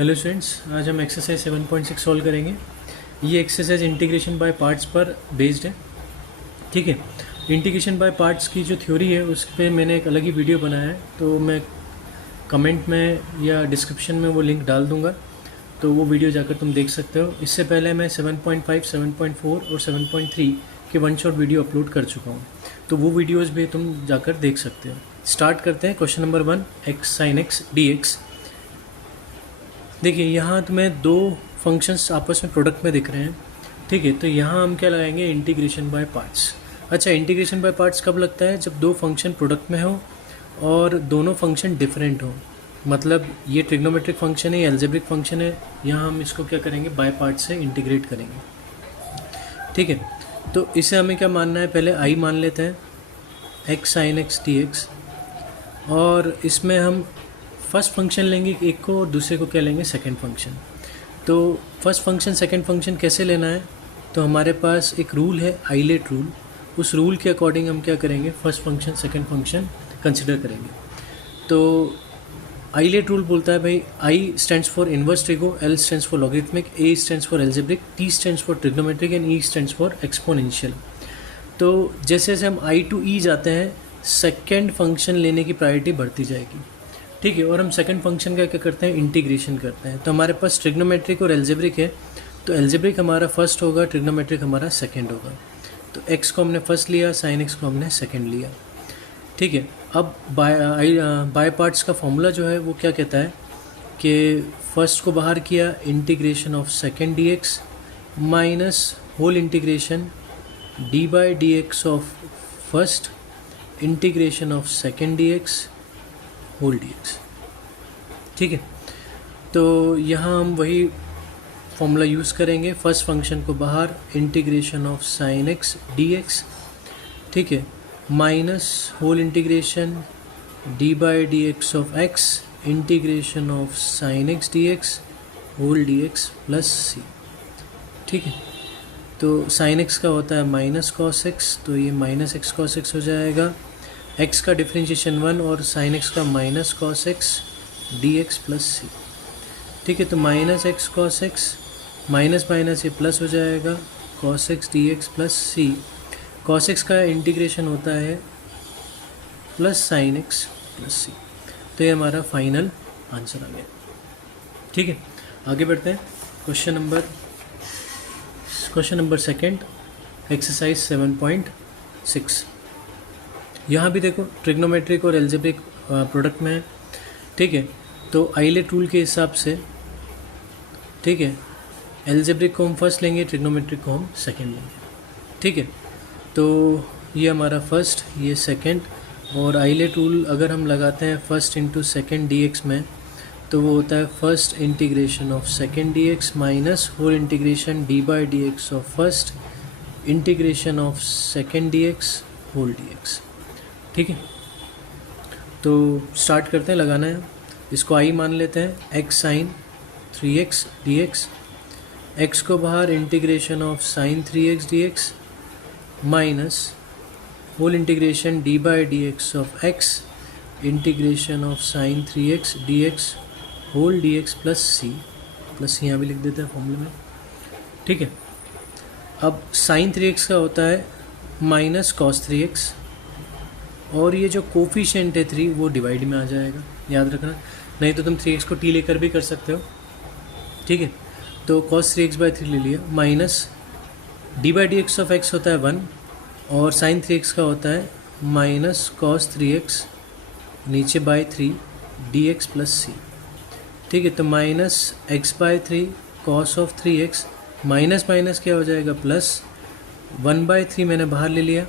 Hello students, आज हम exercise 7.6 solve करेंगे। ये एक्सरसाइज इंटीग्रेशन बाय पार्ट्स पर बेस्ड है। ठीक है, इंटीग्रेशन बाय पार्ट्स की जो थ्योरी है उस पर मैंने एक अलग ही वीडियो बनाया है, तो मैं कमेंट में या डिस्क्रिप्शन में वो लिंक डाल दूँगा, तो वो वीडियो जाकर तुम देख सकते हो। इससे पहले मैं 7.5, 7.4 और 7.3 के वन शॉट वीडियो अपलोड कर चुका हूँ, तो वो वीडियोज़ भी तुम जाकर देख सकते हो। स्टार्ट करते हैं। Question number 1, x sign x d x. देखिए, यहाँ तुम्हें दो फंक्शंस आपस में प्रोडक्ट में दिख रहे हैं। ठीक है, तो यहाँ हम क्या लगाएंगे, इंटीग्रेशन बाय पार्ट्स। अच्छा, इंटीग्रेशन बाय पार्ट्स कब लगता है, जब दो फंक्शन प्रोडक्ट में हो और दोनों फंक्शन डिफरेंट हो। मतलब ये ट्रिग्नोमेट्रिक फंक्शन है, ये एल्जेब्रिक फंक्शन है, यहाँ हम इसको क्या करेंगे, बाय पार्ट से इंटीग्रेट करेंगे। ठीक है, तो इसे हमें क्या मानना है, पहले आई मान लेते हैं, x sign x d x, और इसमें हम फर्स्ट फंक्शन लेंगे एक को और दूसरे को क्या लेंगे, सेकंड फंक्शन। तो फर्स्ट फंक्शन सेकंड फंक्शन कैसे लेना है, तो हमारे पास एक रूल है, आइलेट रूल। उस रूल के अकॉर्डिंग हम क्या करेंगे, first function second function consider करेंगे। तो आइलेट रूल बोलता है भाई, आई stands for inverse trigo, L stands for logarithmic, A stands for algebraic, T stands for trigonometric and E stands for exponential. तो जैसे जैसे हम आई टू ई जाते हैं, सेकेंड फंक्शन लेने की प्रायोरिटी बढ़ती जाएगी। ठीक है, और हम सेकंड फंक्शन का क्या करते हैं, इंटीग्रेशन करते हैं। तो हमारे पास ट्रिग्नोमेट्रिक और एल्जेब्रिक है, तो एल्जेब्रिक हमारा फर्स्ट होगा, ट्रिग्नोमेट्रिक हमारा सेकंड होगा। तो एक्स को हमने फर्स्ट लिया, साइन एक्स को हमने सेकंड लिया। ठीक है, अब बाय पार्ट्स का फॉर्मूला जो है वो क्या कहता है कि फर्स्ट को बाहर किया, integration of second d x minus whole integration d by d x of first integration of second d x whole d x. ठीक है, तो यहाँ हम वही फॉर्मूला यूज़ करेंगे, फर्स्ट फंक्शन को बाहर, integration of sine x d x, ठीक है, minus whole integration d by d x of x integration of sine x d x whole d x plus सी। ठीक है, तो साइन एक्स का होता है माइनस कॉस एक्स, तो ये माइनस एक्स कॉस एक्स हो जाएगा। एक्स का डिफरेंशिएशन 1 और साइन एक्स का minus cos x d x plus सी। ठीक है, तो minus x cos x minus minus ये प्लस हो जाएगा, cos x d x plus C. Cos x का इंटीग्रेशन होता है प्लस साइन एक्स प्लस सी। तो ये हमारा फाइनल आंसर आ गया। ठीक है, आगे बढ़ते हैं। Question number second, exercise 7.6। यहाँ भी देखो, ट्रिग्नोमेट्रिक और एल्जेब्रिक प्रोडक्ट में है। ठीक है, तो आइलेट रूल के हिसाब से, ठीक है, एल्जेब्रिक को हम फर्स्ट लेंगे, ट्रिग्नोमेट्रिक को हम सेकंड लेंगे। ठीक है, तो ये हमारा फर्स्ट, ये सेकंड, और आइलेट रूल अगर हम लगाते हैं first into second d x में, तो वो होता है first integration of second d x minus whole integration d by d x of first integration of second d x whole d x. ठीक है, तो स्टार्ट करते हैं, लगाना है। इसको आई मान लेते हैं, x sine 3x d x, x को बाहर, integration of sine 3x d x minus whole integration d by d x of x integration of sine 3x d x whole d x plus C. Plus यहाँ भी लिख देते हैं फॉर्मूले में। ठीक है, अब साइन 3x का होता है माइनस कॉस 3x, और ये जो कोफिशिएंट है 3 वो डिवाइड में आ जाएगा, याद रखना। नहीं तो तुम 3x को t लेकर भी कर सकते हो। ठीक है, तो cos 3x बाई 3 ले लिया, minus D by d x of x होता है 1, और साइन 3x का होता है माइनस कॉस 3x नीचे बाई 3 डी एक्स प्लस सी। ठीक है, तो minus x by 3 cos of 3x minus minus क्या हो जाएगा, प्लस 1/3 मैंने बाहर ले लिया,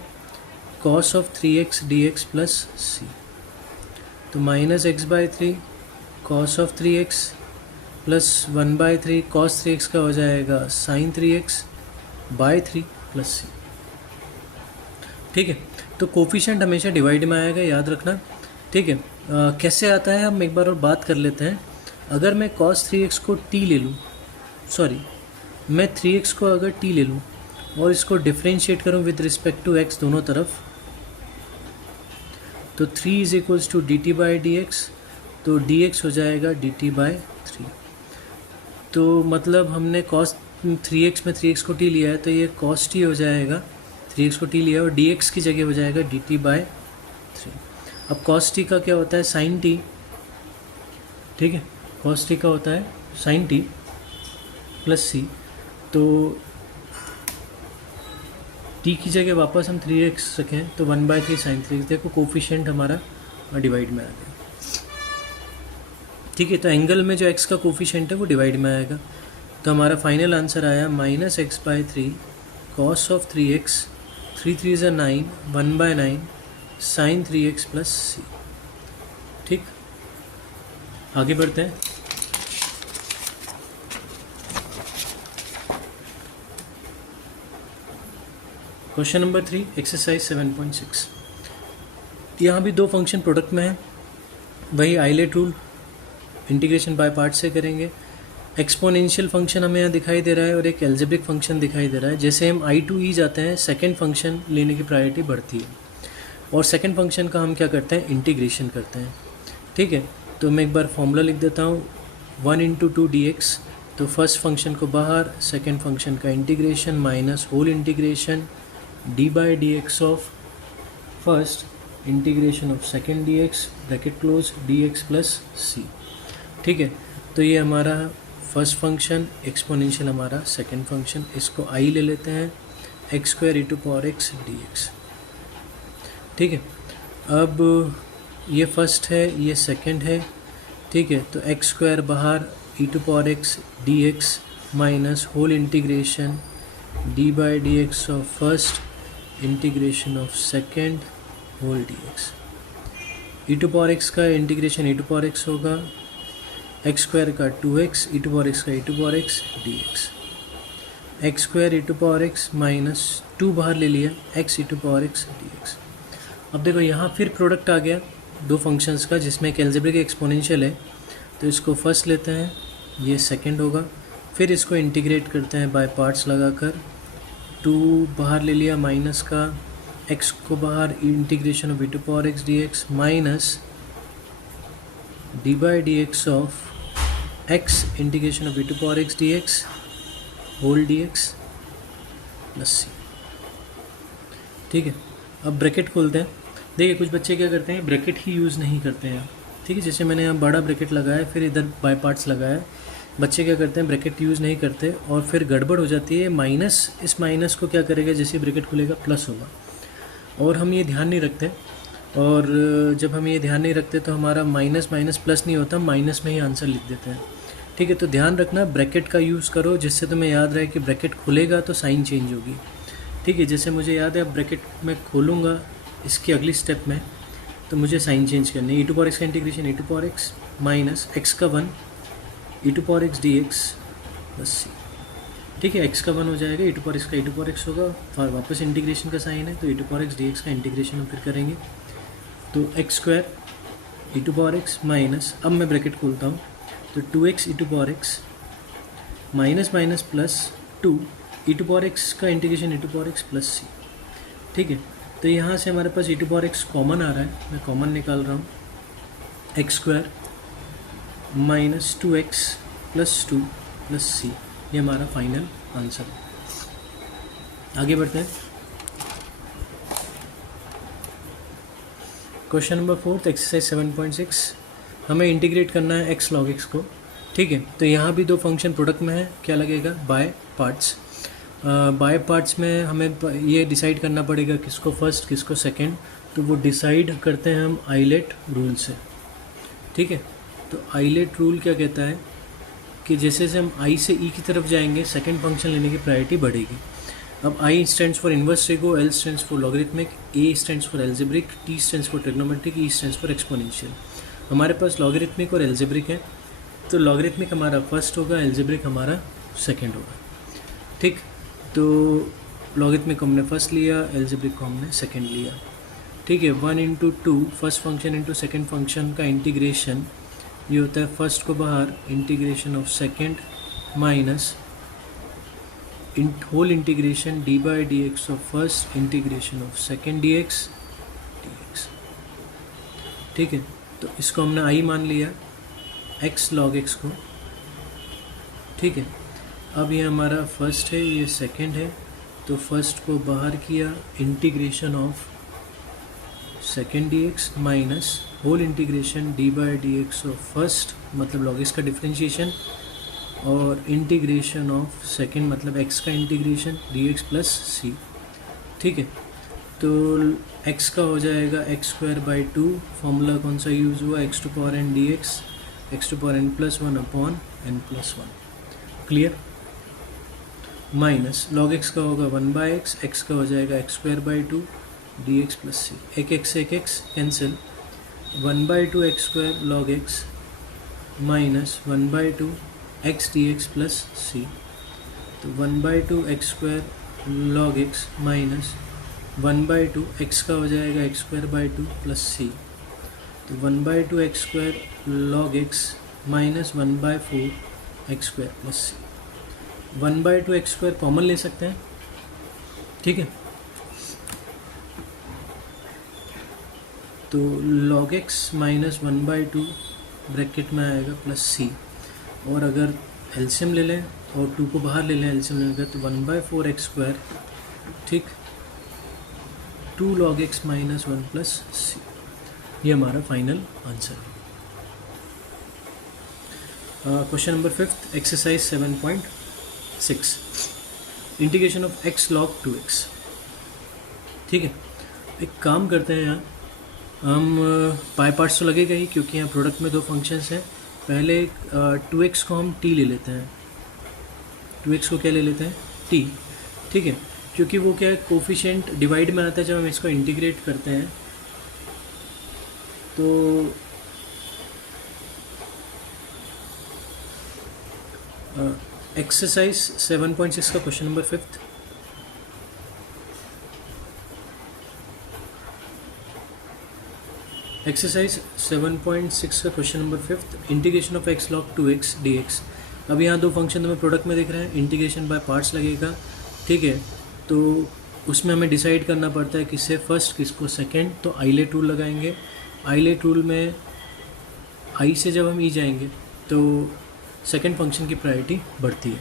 cos of 3x d x plus सी। तो minus x by 3 cos of 3x plus 1/3 cos 3x का हो जाएगा साइन 3x बाई 3 प्लस सी। ठीक है, तो कोफिशिएंट हमेशा डिवाइड में आएगा, याद रखना। ठीक है, कैसे आता है हम एक बार और बात कर लेते हैं। अगर मैं cos 3x को t ले लूँ, सॉरी, मैं 3x को अगर t ले लूँ और इसको डिफ्रेंशिएट करूँ विद रिस्पेक्ट टू x दोनों तरफ, तो 3 is equals to d t by d x, तो डी एक्स हो जाएगा डी टी बाई 3। तो मतलब हमने कॉस 3x में 3x को t लिया है, तो ये कॉस t हो जाएगा, 3x को t लिया और dx की जगह हो जाएगा dt/3। अब कॉस t का क्या होता है, साइन t, ठीक है, कॉस t का होता है साइन t प्लस c। तो t की जगह वापस हम 3x रखें तो 1/3 साइन 3x, देखो कोफिशिएंट हमारा डिवाइड में आ गया, ठीक है। तो एंगल में जो x का कोफिशिएंट है वो डिवाइड में आएगा, तो हमारा फाइनल आंसर आया -x/3 cos ऑफ 3x, 3 3 ज़ा 9, 1/9 साइन 3x प्लस c, ठीक। आगे बढ़ते हैं। Question number 3, exercise 7.6। यहाँ भी दो फंक्शन प्रोडक्ट में है, वही ILATE rule integration by part से करेंगे। एक्सपोनेंशियल फंक्शन हमें यहाँ दिखाई दे रहा है और एक एल्जेब्रिक फंक्शन दिखाई दे रहा है। जैसे हम I to E जाते हैं, सेकंड फंक्शन लेने की प्रायोरिटी बढ़ती है, और सेकंड फंक्शन का हम क्या करते हैं, इंटीग्रेशन करते हैं, ठीक है। तो मैं एक बार फॉर्मूला लिख देता हूँ, 1 × 2 dx, तो फर्स्ट फंक्शन को बाहर, सेकेंड फंक्शन का integration minus whole integration d/dx of first integration of second dx bracket close dx plus c, ठीक है। तो ये हमारा फर्स्ट फंक्शन, एक्सपोनेंशियल हमारा सेकेंड फंक्शन, इसको i ले लेते हैं, x² e⁴x dx, ठीक है। अब ये फर्स्ट है, ये सेकंड है, ठीक है। तो x² बाहर, e⁴x dx minus whole integration d/dx of first integration of second whole dx। e⁴x का इंटीग्रेशन e⁴x होगा, x² का 2x, e⁴x का e⁴x dx, x² e⁴x minus 2 बाहर ले लिया, x e⁴x dx। अब देखो यहाँ फिर प्रोडक्ट आ गया दो फंक्शंस का, जिसमें एक एल्जेब्रिक एक्सपोनेंशियल है, तो इसको फर्स्ट लेते हैं, ये सेकंड होगा, फिर इसको इंटीग्रेट करते हैं बाय पार्ट्स लगाकर, 2 बाहर ले लिया माइनस का, x को बाहर, integration of e⁴x dx minus d/dx of x integration of e⁴x dx whole dx plus c, ठीक है। अब ब्रैकेट खोलते हैं। देखिए कुछ बच्चे क्या करते हैं, ब्रैकेट ही यूज़ नहीं करते हैं, ठीक है। जैसे मैंने यहाँ बड़ा ब्रैकेट लगाया, फिर इधर बाय पार्ट्स लगाया, बच्चे क्या करते हैं, ब्रैकेट यूज़ नहीं करते और फिर गड़बड़ हो जाती है। माइनस, इस माइनस को क्या करेगा, जैसे ब्रैकेट खुलेगा प्लस होगा, और हम ये ध्यान नहीं रखते, और जब हम ये ध्यान नहीं रखते तो हमारा माइनस माइनस प्लस नहीं होता, माइनस में ही आंसर लिख देते हैं, ठीक है। तो ध्यान रखना, ब्रैकेट का यूज़ करो, जिससे तुम्हें याद रहे कि ब्रैकेट खुलेगा तो साइन चेंज होगी, ठीक है। जैसे मुझे याद है, अब ब्रैकेट में खोलूँगा इसकी अगली स्टेप में, तो मुझे साइन चेंज करनी है। e⁴x का इंटीग्रेशन e⁴x माइनस x का 1 e⁴x dx प्लस c, ठीक है। x का 1 हो जाएगा, e⁴x का e⁴x होगा, और वापस इंटीग्रेशन का साइन है, तो e⁴x dx का इंटीग्रेशन हम फिर करेंगे, तो x² e⁴x माइनस, अब मैं ब्रैकेट खोलता हूँ, तो 2x e⁴x minus minus plus 2 e⁴x का इंटीग्रेशन e⁴x प्लस c, ठीक है। तो यहाँ से हमारे पास e⁴x कॉमन आ रहा है, मैं कॉमन निकाल रहा हूँ, x² minus 2x plus 2 plus c, ये हमारा फाइनल आंसर है। आगे बढ़ते हैं। Question number 4, exercise 7.6। हमें इंटीग्रेट करना है x log x को, ठीक है। तो यहाँ भी दो फंक्शन प्रोडक्ट में है, क्या लगेगा, बाय पार्ट्स। बाय पार्ट्स में हमें ये डिसाइड करना पड़ेगा किसको फर्स्ट किसको सेकंड, तो वो डिसाइड करते हैं हम आइलेट रूल से, ठीक है। तो आइलेट रूल क्या कहता है कि जैसे जैसे हम i से e की तरफ जाएंगे, सेकंड फंक्शन लेने की प्रायोरिटी बढ़ेगी। अब I stands for inverse Rego, L stands for logarithmic, A stands for algebraic, T stands for trigonometric, E stands for exponential. हमारे पास लॉगरिथमिक और एल्जेब्रिक है, तो लॉगरिथमिक हमारा फर्स्ट होगा, एल्जेब्रिक हमारा सेकंड होगा, ठीक। तो लॉगरिथमिक को हमने फर्स्ट लिया, एल्जेब्रिक को हमने सेकंड लिया, ठीक है। 1 × 2 first function into second function का इंटीग्रेशन, ये होता है फर्स्ट को बाहर, integration of second minus whole integration d/dx of first integration of second dx, ठीक है। तो इसको हमने i मान लिया, x log x को, ठीक है। अब ये हमारा फर्स्ट है, ये सेकंड है, तो फर्स्ट को बाहर किया, integration of second d x minus whole integration d by d x of first मतलब लॉग एक्स का डिफ्रेंशिएशन, और इंटीग्रेशन ऑफ सेकेंड मतलब एक्स का इंटीग्रेशन डी एक्स प्लस सी। ठीक है, तो x का हो जाएगा x square by two, formula कौन सा यूज़ हुआ, x to power n d x to power n plus one upon n plus one. Clear. Minus log x का होगा वन बाई एक्स का हो जाएगा x square by two d x plus c. एक x cancel, one by two x square log x minus one by two x d x plus सी। तो one by two x square log x minus one by two x का हो जाएगा x square by two plus सी। तो one by two x square log x minus one by four x square plus c. One by two x square common ले सकते हैं, ठीक है। तो log x minus one by two bracket में आएगा plus c, और अगर एलसीएम ले लें और टू को बाहर ले लें एलसीएम लेने का, तो one by four x square, ठीक, two log x minus one plus c. ये हमारा फाइनल आंसर है। Question number 5 exercise 7.6 integration of x log two x. ठीक है, एक काम करते हैं यहाँ हम, पाई पार्ट्स तो लगेगा ही क्योंकि यहाँ प्रोडक्ट में दो फंक्शंस हैं। पहले टू एक्स को हम टी ले लेते हैं, टू एक्स को क्या ले लेते हैं, टी। ठीक है, क्योंकि वो क्या है, कोफिशिएंट डिवाइड में आता है जब हम इसको इंटीग्रेट करते हैं। तो एक्सरसाइज 7.6 का क्वेश्चन नंबर 5। एक्सरसाइज 7.6 का question number 5 integration of x log two x d x. अब यहाँ दो फंक्शन हमें प्रोडक्ट में दिख रहे हैं, इंटीग्रेशन बाय पार्ट्स लगेगा। ठीक है, तो उसमें हमें डिसाइड करना पड़ता है किससे फर्स्ट किसको सेकंड। तो आइलेट रूल लगाएंगे। आइलेट रूल में आई से जब हम ई जाएंगे तो सेकंड फंक्शन की प्रायोरिटी बढ़ती है।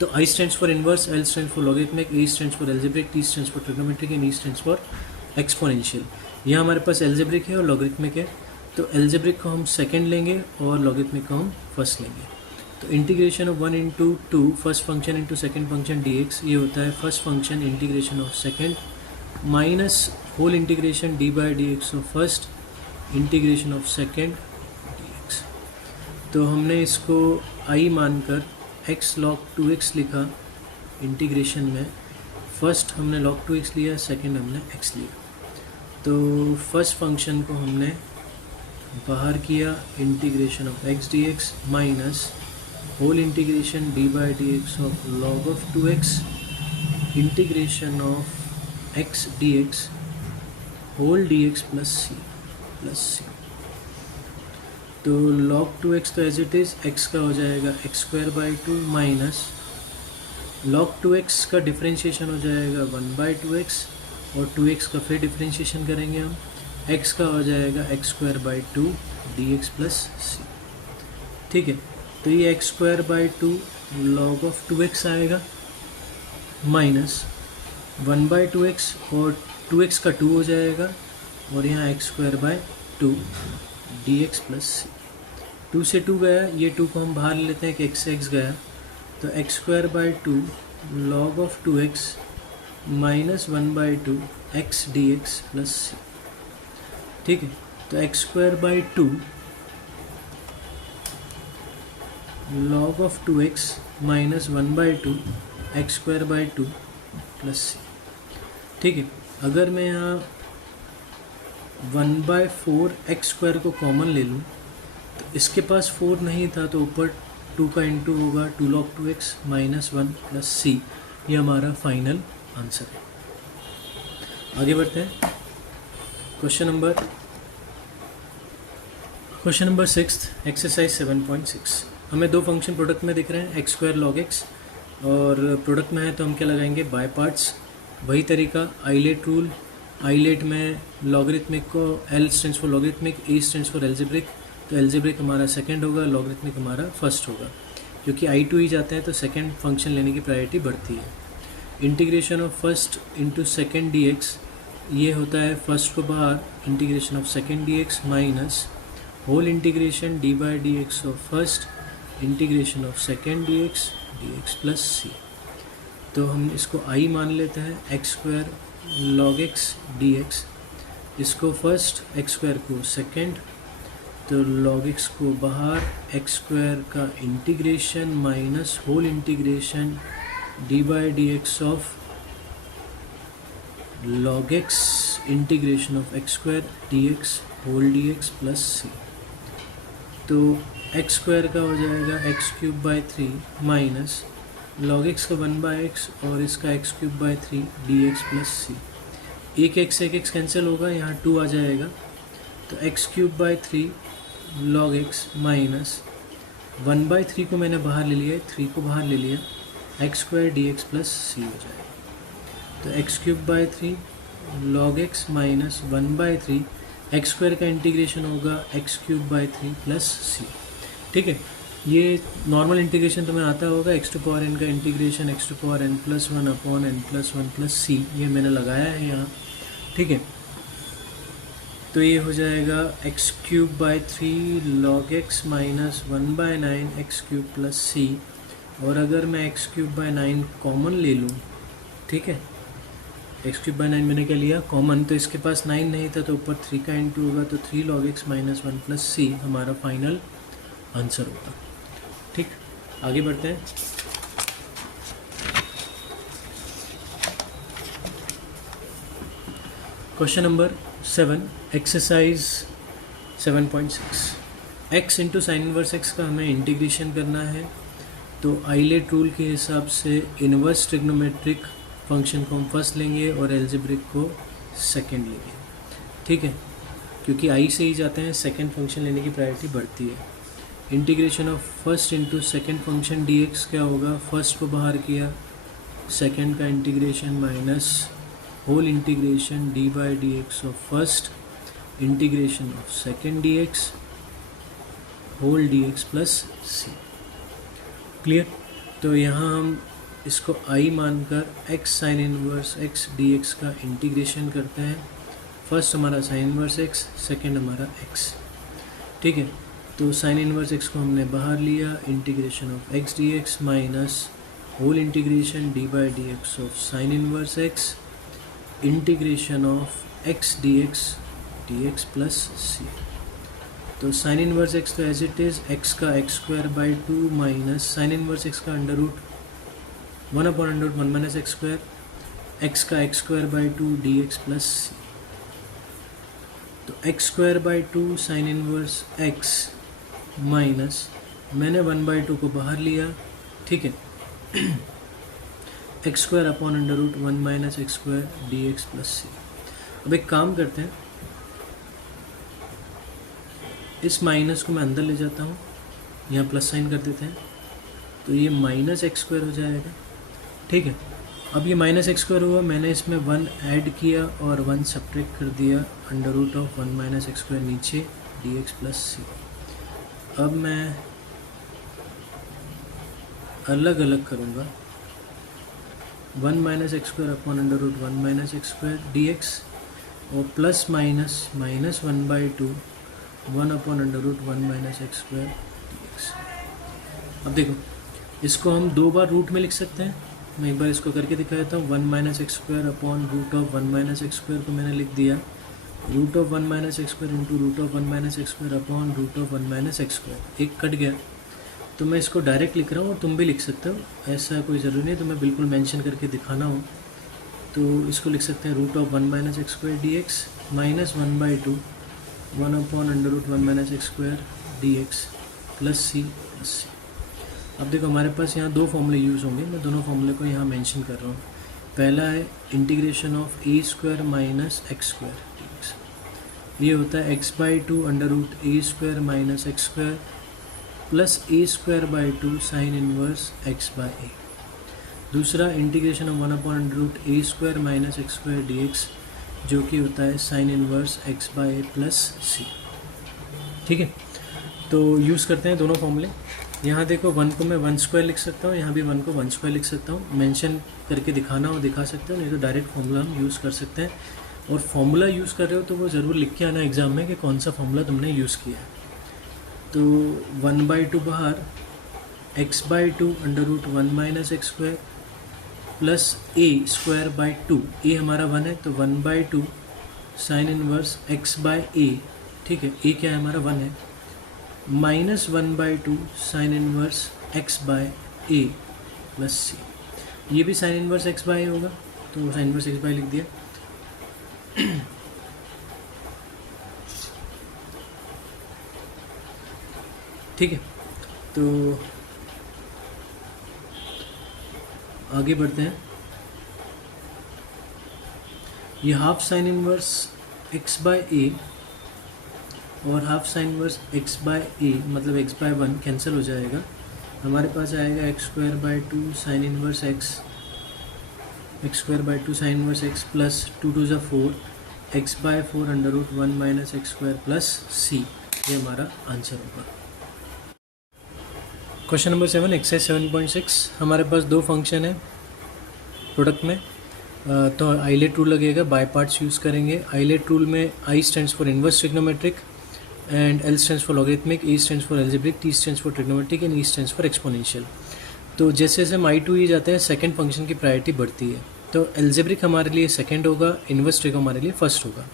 तो आई stands for inverse, L stands for logarithmic, A stands for algebraic, T stands for trigonometric and E stands for exponential. यहाँ हमारे पास एल्जेब्रिक है और लॉगरिथमिक है, तो एल्जेब्रिक को हम सेकंड लेंगे और लॉगरिथमिक को हम फर्स्ट लेंगे। तो integration of 1 into two first function into second function d x, ये होता है first function integration of second minus whole integration d by d x of first integration of second d x. तो हमने इसको I मानकर x log two x लिखा integration में। First हमने लॉग टू एक्स लिया, सेकेंड हमने एक्स लिया। तो फर्स्ट फंक्शन को हमने बाहर किया, integration of x d x minus whole integration d by d x of log of two x integration of x d x whole d x plus सी। तो log two x तो as it is, x का हो जाएगा x square by two minus log two x का differentiation हो जाएगा one by two x, और two x का फिर डिफ्रेंशिएशन करेंगे हम, एक्स का हो जाएगा x square by two d x plus सी। ठीक है, तो ये x square by two log of two x आएगा minus one by two x, और टू एक्स का टू हो जाएगा, और यहाँ x square by two d x plus c. Two से टू गया, ये टू को हम बाहर ले लेते हैं कि एक्स से एक्स गया, तो x square by two log of two x minus one by two x d x plus सी। ठीक है, तो x square by two log of two x minus one by two x square by two plus सी। ठीक है, अगर मैं यहाँ one by four x square को common ले लूँ, तो इसके पास फोर नहीं था, तो ऊपर टू का इंटू होगा, two log two x minus one plus c. ये हमारा फाइनल आंसर है। आगे बढ़ते हैं। Question number 6 exercise 7.6। हमें दो फंक्शन प्रोडक्ट में दिख रहे हैं, एक्स स्क्वायर लॉग एक्स, और प्रोडक्ट में है तो हम क्या लगाएंगे, बाय पार्ट्स। वही तरीका, आइलेट रूल। आइलेट में लॉगरिथमिक को L stands for logarithmic, A stands for algebraic, तो एल्जेब्रिक हमारा सेकंड होगा, लॉगरिथमिक हमारा फर्स्ट होगा। क्योंकि I2 ही जाते हैं तो सेकेंड फंक्शन लेने की प्रायोरिटी बढ़ती है। Integration of first into second d x, ये होता है फर्स्ट को बाहर, integration of second d x minus whole integration d by d x of first integration of second d x plus सी। तो हम इसको आई मान लेते हैं, x square log x d x, इसको फर्स्ट, एक्स स्क्वायर को सेकेंड, तो log x को बाहर, एक्स स्क्वायर का integration minus whole integration d by d x of log x integration of x square d x whole d x plus सी। तो x square का हो जाएगा x cube by 3 minus log x का 1 by x और इसका x cube by 3 d x plus c. एक x cancel होगा, यहाँ 2 आ जाएगा, तो x cube by 3 log x minus 1 by 3 को मैंने बाहर ले लिया, 3 को बाहर ले लिया, x square d x plus c हो जाएगा। तो x cube by 3 log x minus 1 by 3, x square का इंटीग्रेशन होगा एक्स क्यूब बाई 3 प्लस सी। ठीक है, ये नॉर्मल इंटीग्रेशन तुम्हें आता होगा, एक्स टू पावर एन का integration x to power n plus 1 upon n plus 1 plus c, ये मैंने लगाया है यहाँ। ठीक है, तो ये हो जाएगा x cube by 3 log x minus 1 by 9 x cube plus c. और अगर मैं एक्स क्यूब बाई 9 कॉमन ले लूँ, ठीक है, एक्स क्यूब बाई 9 मैंने क्या लिया कॉमन, तो इसके पास 9 नहीं था तो ऊपर 3 का इंटू होगा, तो 3 लॉग एक्स माइनस 1 प्लस सी हमारा फाइनल आंसर होगा। ठीक, आगे बढ़ते हैं। Question number 7, exercise 7.6। X into sine inverse x का हमें इंटीग्रेशन करना है। तो आइलेट रूल के हिसाब से इनवर्स ट्रिग्नोमेट्रिक फंक्शन को हम फर्स्ट लेंगे और एल्जेब्रिक को सेकंड लेंगे। ठीक है, क्योंकि आई से ही जाते हैं, सेकंड फंक्शन लेने की प्रायोरिटी बढ़ती है। Integration of first into second function d x क्या होगा, फर्स्ट को बाहर किया, सेकंड का integration minus whole integration d by d x of first integration of second d x whole d x plus c. Clear? तो यहाँ हम इसको आई मानकर x sine inverse x dx का इंटीग्रेशन करते हैं। फर्स्ट हमारा साइन इनवर्स x, सेकंड हमारा x। ठीक है, तो साइन इनवर्स x को हमने बाहर लिया, integration of x dx minus whole integration d by d x of sine inverse x integration of x dx plus सी। तो साइन इनवर्स x तो एज इट इज़, x का x square by 2 minus sine inverse x का under root 1 upon under root 1 minus x square, x का x square by 2 d x plus सी। तो x square by 2 sine inverse x minus मैंने 1 by 2 को बाहर लिया। ठीक है, x square upon under root 1 minus x square d x plus c. अब एक काम करते हैं, इस माइनस को मैं अंदर ले जाता हूँ, यहाँ प्लस साइन कर देते हैं, तो ये माइनस एक्स स्क्वायर हो जाएगा। ठीक है, अब ये माइनस एक्स स्क्वायर हुआ, मैंने इसमें 1 ऐड किया और 1 सब्ट्रैक्ट कर दिया, under root of 1 minus x square नीचे डी एक्स प्लस सी। अब मैं अलग अलग करूँगा, 1 minus x square upon under root 1 minus x square d x और plus minus minus 1 by 2 1 upon under root 1 minus x square d x. अब देखो, इसको हम 2 बार रूट में लिख सकते हैं। मैं एक बार इसको करके दिखाता हूँ। 1 minus x square upon root of 1 minus x square को मैंने लिख दिया root of 1 minus x square into root of 1 minus x square upon root of 1 minus x square. एक कट गया, तो मैं इसको डायरेक्ट लिख रहा हूँ और तुम भी लिख सकते हो, ऐसा कोई ज़रूरी नहीं तो मैं बिल्कुल मेंशन करके दिखाना हूँ। तो इसको लिख सकते हैं root of 1 minus x square d x minus 1 by 2 1 upon under root 1 minus x square d x plus C plus c. अब देखो, हमारे पास यहाँ 2 फॉर्मूले यूज़ होंगे, मैं दोनों फॉर्मूले को यहाँ मेंशन कर रहा हूँ। पहला है integration of a square minus x square d x, ये होता है x by 2 under root a square minus x square plus a square by 2 sine inverse x by a. दूसरा integration of 1 upon under root a square minus x square d x, जो कि होता है sine inverse x by a plus सी। ठीक है, तो use करते हैं दोनों फॉर्मूले। यहाँ देखो 1 को मैं 1 स्क्वायर लिख सकता हूँ, यहाँ भी 1 को 1 स्क्वायर लिख सकता हूँ। मेंशन करके दिखाना हो दिखा सकते हो, नहीं तो डायरेक्ट फॉर्मूला हम यूज़ कर सकते हैं। और फॉर्मूला यूज़ कर रहे हो तो वो ज़रूर लिख के आना एग्ज़ाम में कि कौन सा फॉर्मूला तुमने यूज़ किया है। तो 1/2 बाहर, x/2 √1 minus x square plus a²/2। a हमारा 1 है तो 1/2 साइन इनवर्स x/a, ठीक है, a क्या है हमारा 1 है, minus 1/2 sine inverse x/a plus c। ये भी साइन इनवर्स x/a होगा तो साइन इनवर्स x/a लिख दिया। ठीक है, तो आगे बढ़ते हैं। ये हाफ साइन इनवर्स x/a और हाफ साइन इनवर्स x/a मतलब x/1 कैंसिल हो जाएगा। हमारे पास आएगा x²/2 sine inverse x² sign inverse x plus 2 2 4 x/4 √1 minus x square plus c। ये हमारा आंसर होगा। Question number 7 exercise 7.6। हमारे पास दो फंक्शन है प्रोडक्ट में, तो आइलेट रूल लगेगा, बाय पार्ट्स यूज़ करेंगे। आइलेट रूल में आई stands for inverse trigonometric and L stands for logarithmic, A stands for algebraic, T stands for trigonometric and E stands for exponential. तो जैसे जैसे हम आई टू ई जाते हैं सेकंड फंक्शन की प्रायोरिटी बढ़ती है। तो एल्जेब्रिक हमारे लिए सेकंड होगा, इनवर्स ट्रिग हमारे लिए फर्स्ट होगा।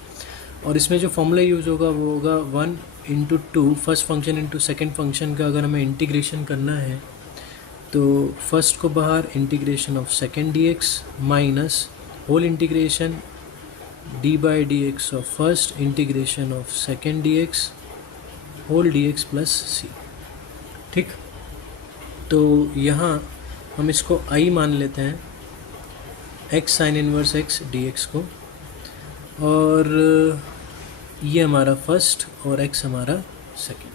और इसमें जो फॉर्मूला यूज़ होगा वो होगा 1/2 first function into second function का। अगर हमें इंटीग्रेशन करना है तो फर्स्ट को बाहर, integration of second dx minus whole integration d/dx of first, integration of second dx whole dx plus c। ठीक, तो यहाँ हम इसको i मान लेते हैं, x sine inverse x dx को, और ये हमारा फर्स्ट और x हमारा सेकेंड।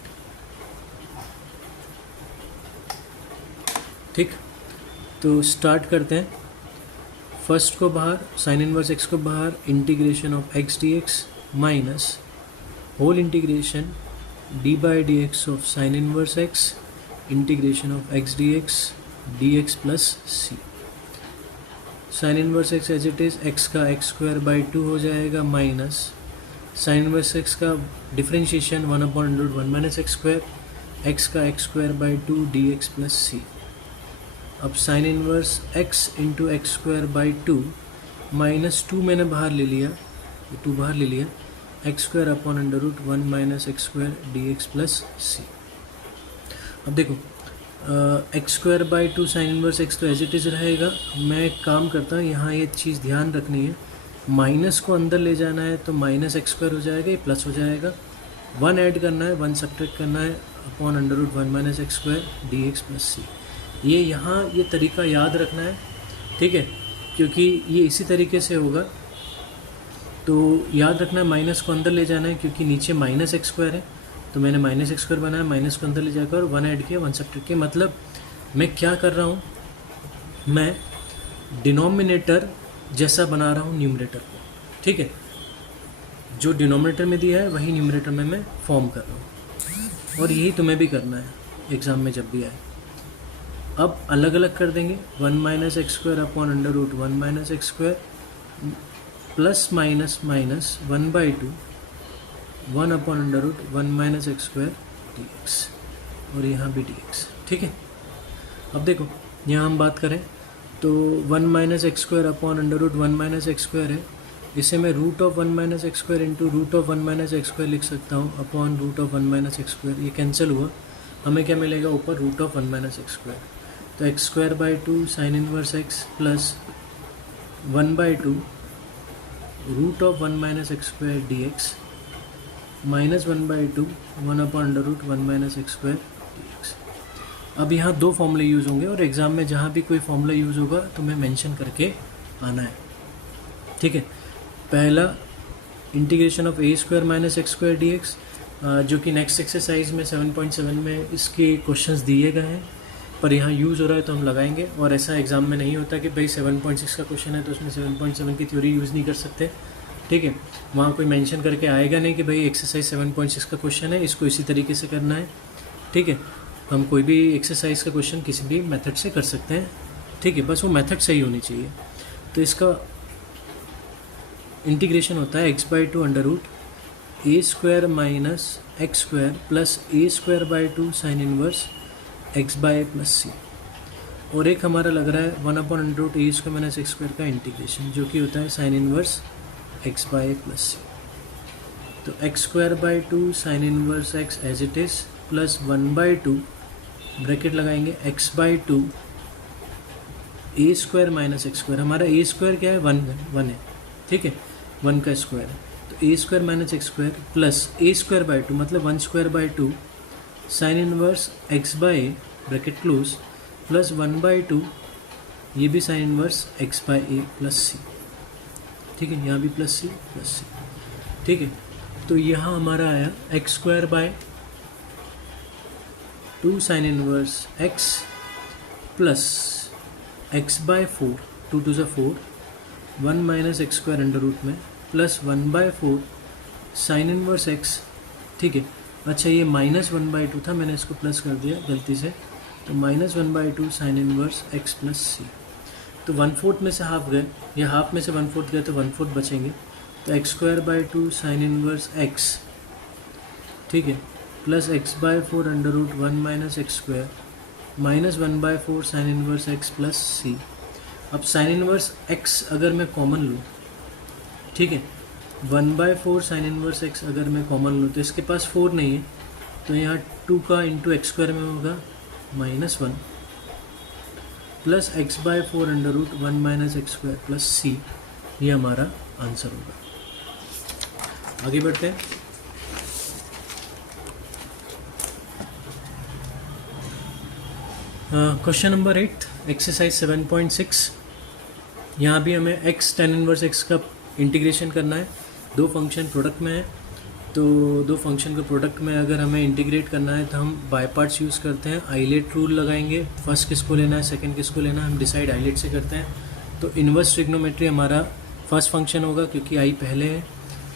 ठीक, तो स्टार्ट करते हैं। फर्स्ट को बाहर, साइन इनवर्स x को बाहर, integration of x dx minus whole integration d/dx of sine inverse x, integration of x dx plus c। Sine inverse x as it is, x का x²/2 हो जाएगा minus sine inverse x का differentiation 1/√1 minus x square, x का x²/2 dx plus c। अब sine inverse x into x²/2 minus 2 मैंने बाहर ले लिया, 2 बाहर ले लिया, x²/√1 minus x square dx plus c। अब देखो x²/2 साइन इनवर्स x तो एज इट इज़ रहेगा। मैं एक काम करता हूँ, यहाँ ये चीज़ ध्यान रखनी है, माइनस को अंदर ले जाना है तो माइनस x² हो जाएगा, ये प्लस हो जाएगा। 1 ऐड करना है, 1 सब्ट्रैक्ट करना है, /√1 minus x square dx plus c। ये यहाँ ये तरीका याद रखना है, ठीक है, क्योंकि ये इसी तरीके से होगा। तो याद रखना है माइनस को अंदर ले जाना है, क्योंकि नीचे माइनस एक्स स्क्वायर है तो मैंने माइनस एक्स स्क्वायर बनाया, माइनस को अंदर ले जाकर 1 ऐड किया, 1 सब्ट्रैक्ट किया। मतलब मैं क्या कर रहा हूँ, मैं डिनोमिनेटर जैसा बना रहा हूँ न्यूमरेटर को, ठीक है, जो डिनोमिनेटर में दिया है वही न्यूमरेटर में मैं फॉर्म कर रहा हूँ। और यही तुम्हें भी करना है एग्ज़ाम में जब भी आए। अब अलग अलग कर देंगे, 1 minus x square /√1 minus x square plus minus minus 1/2 1/√1 minus x square dx, और यहाँ भी dx। ठीक है, अब देखो यहाँ हम बात करें तो 1 minus x square /√1 minus x square है, इसे मैं √1 minus x square into √1 minus x square लिख सकता हूँ /√1 माइनस एक्स स्क्वायर। ये कैंसिल हुआ, हमें क्या मिलेगा ऊपर √1 माइनस एक्स स्क्वायर। तो x²/2 sign inverse x plus 1/2 √1 minus x square dx minus 1/2 1/√1 minus x square dx। अब यहाँ दो फॉर्मूले यूज़ होंगे और एग्ज़ाम में जहाँ भी कोई फॉर्मूला यूज़ होगा तो मैं मेंशन करके आना है, ठीक है। पहला integration of a² minus x square dx, जो कि नेक्स्ट एक्सरसाइज में 7.7 में इसके क्वेश्चंस दिए गए हैं, पर यहाँ यूज़ हो रहा है तो हम लगाएंगे। और ऐसा एग्ज़ाम में नहीं होता कि भाई 7.6 का क्वेश्चन है तो उसमें 7.7 की थ्योरी यूज़ नहीं कर सकते, ठीक है। वहाँ कोई मेंशन करके आएगा नहीं कि भाई एक्सरसाइज 7.6 का क्वेश्चन है, इसको इसी तरीके से करना है, ठीक है। हम कोई भी एक्सरसाइज का क्वेश्चन किसी भी मेथड से कर सकते हैं, ठीक है, बस वो मेथड सही होनी चाहिए। तो इसका इंटीग्रेशन होता है x by two under root a square minus x square plus a square by two sine inverse x by plus c, और एक हमारा लग रहा है 1 upon under root a square minus x square का इंटीग्रेशन, जो कि होता है sine inverse x by plus सी। तो x square by two sine inverse x as it is plus 1 by two bracket लगाएंगे x by two a square minus x square. हमारा a square क्या है, 1 है, ठीक है, 1 का स्क्वायर है। तो a square minus x square plus a square by two मतलब 1 square by two sine inverse x by bracket close plus 1 by two, ये भी sine inverse x by a plus सी, ठीक है, यहाँ भी प्लस सी, ठीक है। तो यहाँ हमारा आया x square by two sine inverse x plus x by 4, 2 to 4, 1 minus x square under root में plus 1 by 4 sine inverse x, ठीक है। अच्छा, ये -1/2 था, मैंने इसको प्लस कर दिया गलती से, तो -1/2 साइन इनवर्स एक्स प्लस सी। तो 1/4 में से हाफ गए, या हाफ में से 1/4 गए, तो 1/4 बचेंगे। तो x square by two sine inverse x, ठीक है, plus x by 4 under root 1 minus x square minus 1/4 sine inverse x plus c. अब साइन इनवर्स एक्स अगर मैं कॉमन लूँ, ठीक है, 1/4 साइन इनवर्स एक्स अगर मैं कॉमन लूँ, तो इसके पास 4 नहीं है, तो यहाँ 2 का इंटू एक्स स्क्वायर में होगा -1 plus x by 4 under root 1 minus x square plus c, ये हमारा आंसर होगा। आगे बढ़ते हैं। Question number 8 exercise 7.6। यहाँ भी हमें एक्स tan इनवर्स एक्स का इंटीग्रेशन करना है। दो फंक्शन प्रोडक्ट में है, तो दो फंक्शन के प्रोडक्ट में अगर हमें इंटीग्रेट करना है तो हम बाय पार्ट्स यूज़ करते हैं, आइलेट रूल लगाएंगे। फर्स्ट किसको लेना है, सेकंड किसको लेना है, हम डिसाइड आइलेट से करते हैं। तो इन्वर्स ट्रिग्नोमेट्री हमारा फर्स्ट फंक्शन होगा क्योंकि आई पहले है,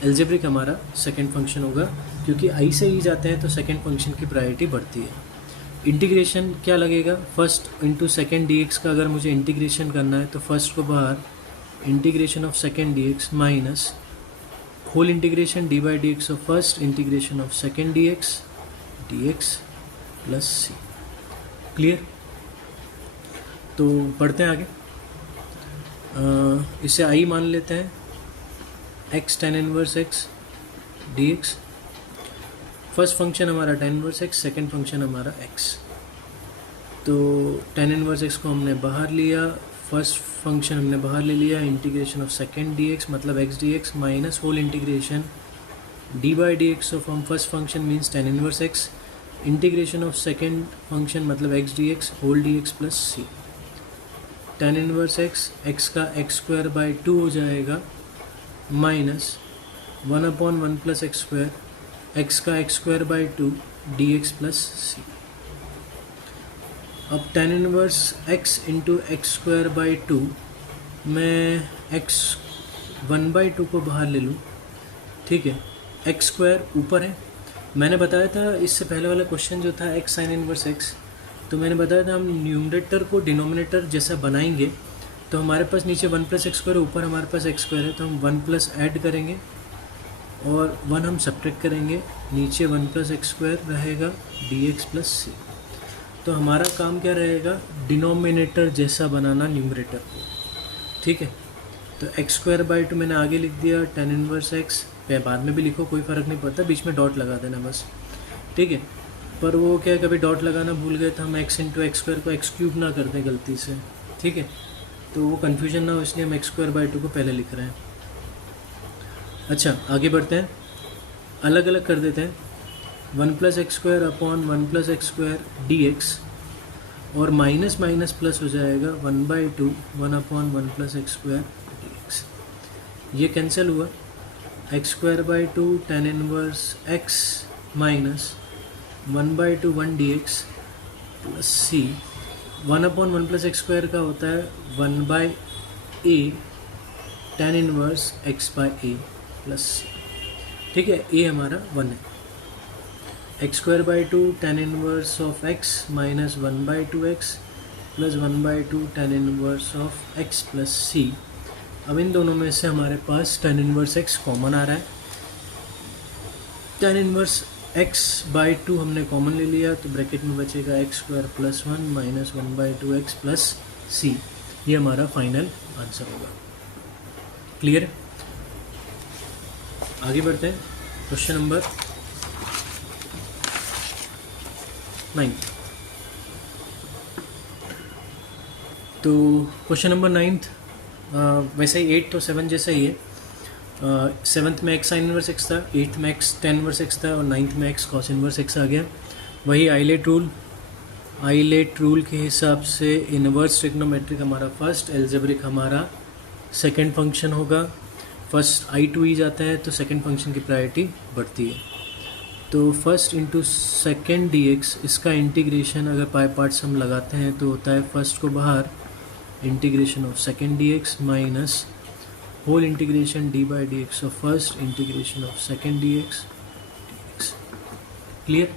एल्जेब्रिक हमारा सेकंड फंक्शन होगा क्योंकि आई से ई जाते हैं तो सेकंड फंक्शन की प्रायोरिटी बढ़ती है। इंटीग्रेशन क्या लगेगा, first into second d x का अगर मुझे इंटीग्रेशन करना है तो फर्स्ट को बाहर integration of second d x minus whole integration d by d x of first integration of second d x plus c. Clear? तो पढ़ते हैं आगे। इसे आई मान लेते हैं, x tan inverse x d x. First function हमारा tan inverse x, second function हमारा x। तो tan इनवर्स एक्स को हमने बाहर लिया, फर्स्ट फंक्शन हमने बाहर ले लिया, integration of second d x मतलब x d x minus whole integration d by d x of हम first function means tan inverse x, integration of second function मतलब x d x whole d x plus c. tan inverse x, x का x square by 2 हो जाएगा minus 1/1 plus x square, x का x square by 2 d x plus c. अब tan inverse x into x square by 2, मैं x 1/2 को बाहर ले लूँ, ठीक है, एक्स स्क्वायर ऊपर है। मैंने बताया था इससे पहले वाला क्वेश्चन जो था एक्स साइन इनवर्स एक्स, तो मैंने बताया था हम न्यूमरेटर को डिनोमिनेटर जैसा बनाएंगे तो हमारे पास नीचे 1 प्लस एक्स स्क्वायर, ऊपर हमारे पास एक्स स्क्वायर है, तो हम 1 प्लस ऐड करेंगे और 1 हम सब्ट्रैक्ट करेंगे, नीचे 1 प्लस एक्स स्क्वायर रहेगा डी एक्स प्लस सी। तो हमारा काम क्या रहेगा, डिनोमिनेटर जैसा बनाना न्यूमरेटर को, ठीक है। तो एक्स स्क्वायर बाई 2 मैंने आगे लिख दिया, tan इनवर्स एक्स बाद में भी लिखो कोई फ़र्क नहीं पड़ता, बीच में डॉट लगा देना बस, ठीक है। पर वो क्या, कभी डॉट लगाना भूल गए तो हम एक्स इंटू एक्स स्क्वायर को एक्स क्यूब ना कर दें गलती से, ठीक है, तो वो कन्फ्यूजन ना हो, इसलिए हम एक्स स्क्वायर बाई 2 को पहले लिख रहे हैं। अच्छा, आगे बढ़ते हैं, अलग अलग कर देते हैं। 1 plus x square upon 1 plus x square d x, और माइनस माइनस प्लस हो जाएगा 1/2 1/1 plus x square d x. ये कैंसिल हुआ, x square by 2 tan inverse x minus 1/2 1 d x plus c. 1/1 plus x square का होता है 1/a tan inverse x by a plus सी, ठीक है, ए हमारा 1 है। X square by two tan inverse of x minus one by two x plus one by two tan inverse of x plus c. अब इन दोनों में से हमारे पास टेन इनवर्स एक्स कॉमन आ रहा है। Tan inverse x by two हमने कॉमन ले लिया तो ब्रैकेट में बचेगा x square plus one minus one by two x plus c. ये हमारा फाइनल आंसर होगा। क्लियर? आगे बढ़ते हैं। Question number 9। तो क्वेश्चन नंबर 9 वैसे ही 8 तो 7 जैसा ही है। 7th में एक्स साइन इनवर्स एक्स था, 8th में एक्स टेन इनवर्स एक्स था और 9th में एक्स कॉस इनवर्स एक्स आ गया। वही आइलेट रूल के हिसाब से इनवर्स ट्रिग्नोमेट्रिक हमारा फर्स्ट, एल्जेब्रिक हमारा सेकंड फंक्शन होगा। फर्स्ट आई टू ई जाता है तो सेकंड फंक्शन की प्रायोरिटी बढ़ती है। तो first into second d x, इसका इंटीग्रेशन अगर पाई पार्ट्स हम लगाते हैं तो होता है फर्स्ट को बाहर integration of second d x minus whole integration d by d x of first integration of second d x. Clear?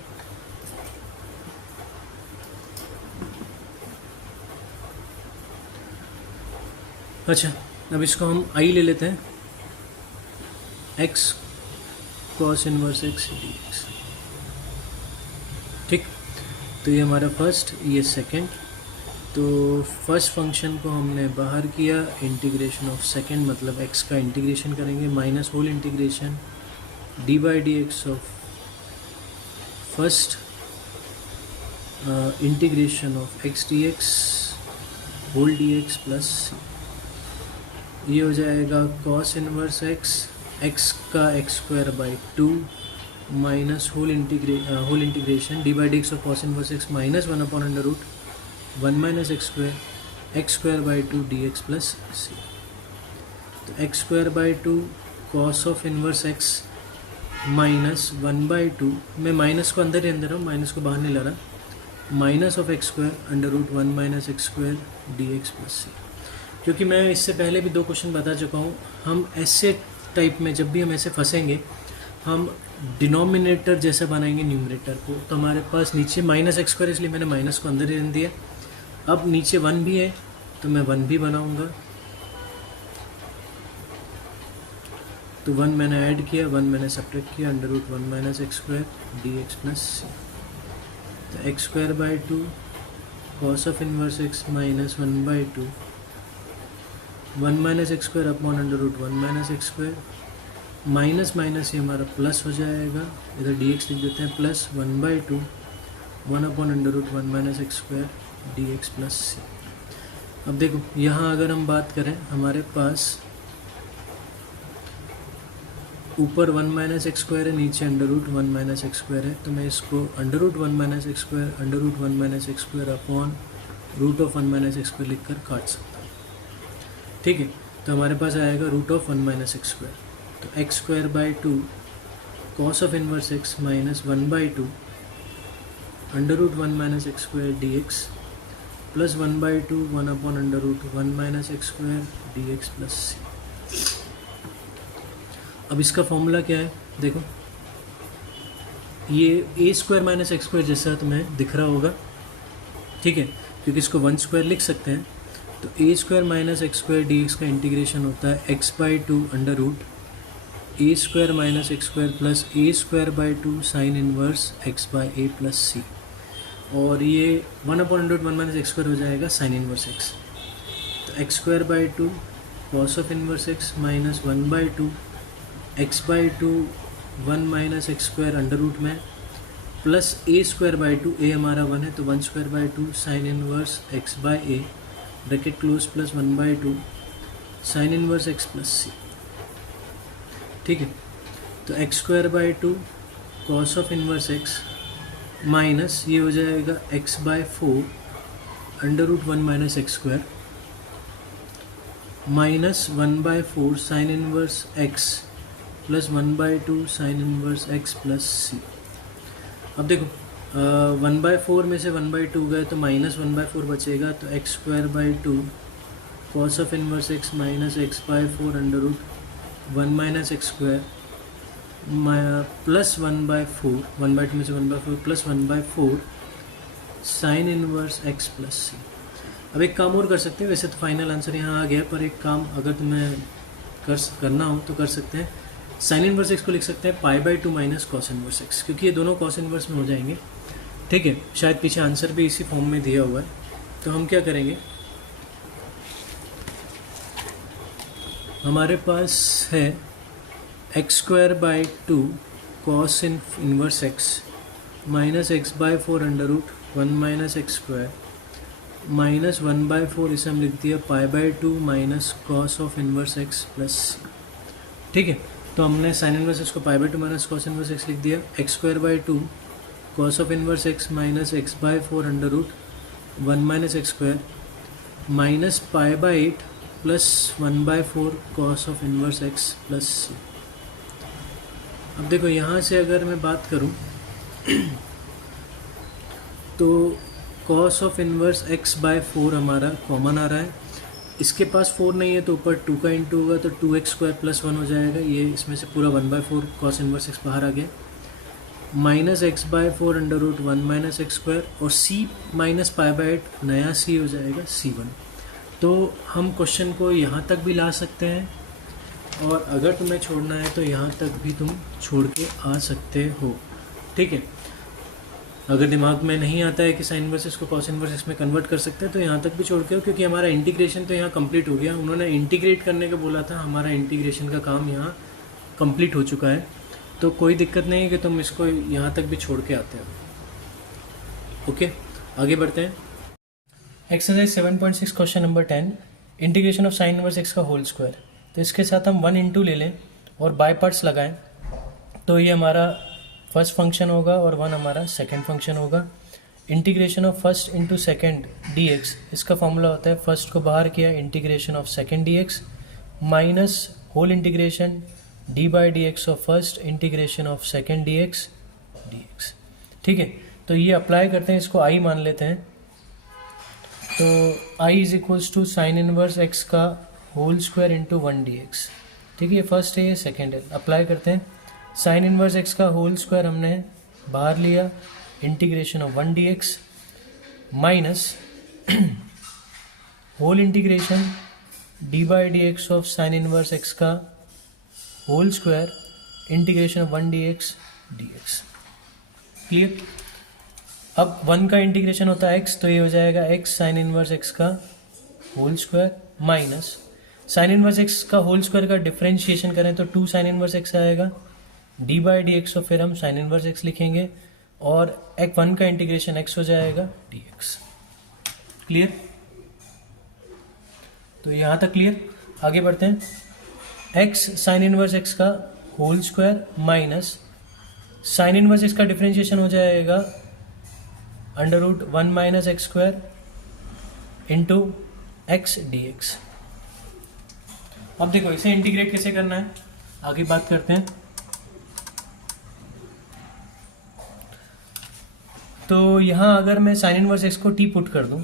अच्छा, अब इसको हम आई ले लेते हैं, x cos inverse x d x. ठीक, तो ये हमारा फर्स्ट, ये सेकेंड। तो फर्स्ट फंक्शन को हमने बाहर किया, इंटीग्रेशन ऑफ सेकेंड मतलब एक्स का इंटीग्रेशन करेंगे minus whole integration d by d x of first integration of x d x whole d x plus ये हो जाएगा कॉस इनवर्स एक्स का x square by two minus whole integration d by d x of cos inverse x minus one upon under root one minus x square by two d x plus सी। तो x square by two cos of inverse x minus one by to, मैं minus को अंदर ही अंदर हूँ, minus को बाहर नहीं ला रहा, minus of x square under root one minus x square d x plus c. क्योंकि मैं इससे पहले भी 2 क्वेश्चन बता चुका हूँ, हम ऐसे टाइप में जब भी हम ऐसे फंसेंगे हम डिनोमिनेटर जैसा बनाएंगे न्यूमरेटर को। तो हमारे पास नीचे माइनस एक्स स्क्वायर, इसलिए मैंने माइनस को अंदर ही रख दिया। अब नीचे 1 भी है तो मैं 1 भी बनाऊंगा। तो 1 मैंने ऐड किया, 1 मैंने सब्ट्रैक्ट किया, under root one minus x square d x plus सी। तो x square by two cos of inverse x minus one by two one minus x square upon under root one minus x square, minus minus ये हमारा plus हो जाएगा, इधर D x लिख देते हैं, plus one by two one upon under root one minus x square d x plus c. अब देखो यहाँ अगर हम बात करें, हमारे पास ऊपर वन माइनस एक्स स्क्वायर है, नीचे under root one minus x square है। तो मैं इसको under root one minus x square under root one minus x square upon root of one minus x square लिख कर काट सकता हूँ। ठीक है, तो हमारे पास आएगा root of one minus x square. तो x square by two cos of inverse x minus one by two under root one minus x square d x plus one by two one upon under root one minus x square d x plus c. अब इसका formula क्या है देखो, ये a square minus x square जैसा तुम्हें दिख रहा होगा। ठीक है, क्योंकि इसको वन स्क्वायर लिख सकते हैं। तो a square minus x square d x का इंटीग्रेशन होता है x by two under root a square minus x square plus a square by two sine inverse x by a plus c. और ये one upon under root one minus x square हो जाएगा sine inverse x. तो x square by two cos of inverse x minus one by two x by two one minus x square under root में plus a square by two, a हमारा 1 है तो one square by two sine inverse x by a bracket close plus one by two sine inverse x plus सी। ठीक है, तो x square by two cos of inverse x minus ये हो जाएगा x by four under root one minus x square minus one by four sine inverse x plus one by to sine inverse x plus c. अब देखो 1/4 में से 1/2 गए तो minus 1/4 बचेगा, तो x square by two cos of inverse x minus x by four under root one minus x square plus 1/4, 1/2 में से 1/4 plus 1/4 sine inverse x plus c. अब एक काम और कर सकते हैं, वैसे तो फाइनल आंसर यहाँ आ गया, पर एक काम अगर तुम्हें करना हो तो कर सकते हैं। साइन इनवर्स x को लिख सकते हैं π/2 माइनस कॉस इनवर्स x, क्योंकि ये दोनों कॉस इनवर्स में हो जाएंगे। ठीक है, शायद पीछे आंसर भी इसी फॉर्म में दिया हुआ है। तो हम क्या करेंगे, हमारे पास है x²/2 cos inverse x minus x/4 √1 minus x² minus 1/4, इसे हम लिख दिया π/2 minus cos of inverse x plus सी। ठीक है, तो हमने साइन इनवर्स x को π/2 माइनस कॉस इनवर्स x लिख दिया। x²/2 cos of inverse x minus x/4 √1 minus x² minus π/8 plus 1/4 cos of inverse x plus c. अब देखो यहाँ से अगर मैं बात करूँ तो कॉस ऑफ इनवर्स x/4 हमारा कॉमन आ रहा है। इसके पास 4 नहीं है तो ऊपर 2 का इंटू होगा तो 2x² प्लस 1 हो जाएगा। ये इसमें से पूरा 1/4 कॉस इनवर्स x बाहर आ गया, माइनस x/4 √1 माइनस x² और c माइनस π/8 नया c हो जाएगा c1। तो हम क्वेश्चन को यहाँ तक भी ला सकते हैं, और अगर तुम्हें छोड़ना है तो यहाँ तक भी तुम छोड़ के आ सकते हो। ठीक है, अगर दिमाग में नहीं आता है कि साइन इनवर्स x को कॉस इनवर्स x में कन्वर्ट कर सकते हैं तो यहाँ तक भी छोड़ के हो, क्योंकि हमारा इंटीग्रेशन तो यहाँ कंप्लीट हो गया। उन्होंने इंटीग्रेट करने का बोला था, हमारा इंटीग्रेशन का काम यहाँ कंप्लीट हो चुका है। तो कोई दिक्कत नहीं है कि तुम इसको यहाँ तक भी छोड़ के आते हो। ओके, आगे बढ़ते हैं। Exercise 7.6 question number 10, integration of sine inverse x का होल स्क्वायर। तो इसके साथ हम 1 इंटू ले लें और बाय पार्ट्स लगाएं, तो ये हमारा फर्स्ट फंक्शन होगा और 1 हमारा सेकंड फंक्शन होगा। Integration of first into second dx, इसका फॉर्मूला होता है फर्स्ट को बाहर किया integration of second dx minus whole integration d/dx of first integration of second dx। ठीक है, तो ये अप्लाई करते हैं, इसको i मान लेते हैं। तो i is equals to sine inverse x का होल स्क्वायर इंटू 1 dx। ठीक है, ये फर्स्ट है, ये सेकेंड है। अप्लाई करते हैं, साइन इनवर्स x का होल स्क्वायर हमने बाहर लिया integration of 1 dx minus whole integration d/dx of sine inverse x का whole square integration of 1 dx। Clear? अब 1 का इंटीग्रेशन होता है x, तो ये हो जाएगा x साइन इनवर्स x का whole square minus sine inverse x का होल स्क्वायर का डिफरेंशिएशन करें तो 2 साइन इनवर्स x आएगा d/dx, और फिर हम साइन इनवर्स x लिखेंगे और x1 का इंटीग्रेशन x हो जाएगा dx। क्लियर? तो यहाँ तक क्लियर। आगे बढ़ते हैं, x साइन इनवर्स x का whole square minus sine inverse x का डिफरेंशिएशन हो जाएगा √1 minus x² into x dx। अब देखो इसे इंटीग्रेट कैसे करना है, आगे बात करते हैं। तो यहाँ अगर मैं साइन इनवर्स x को t पुट कर दूँ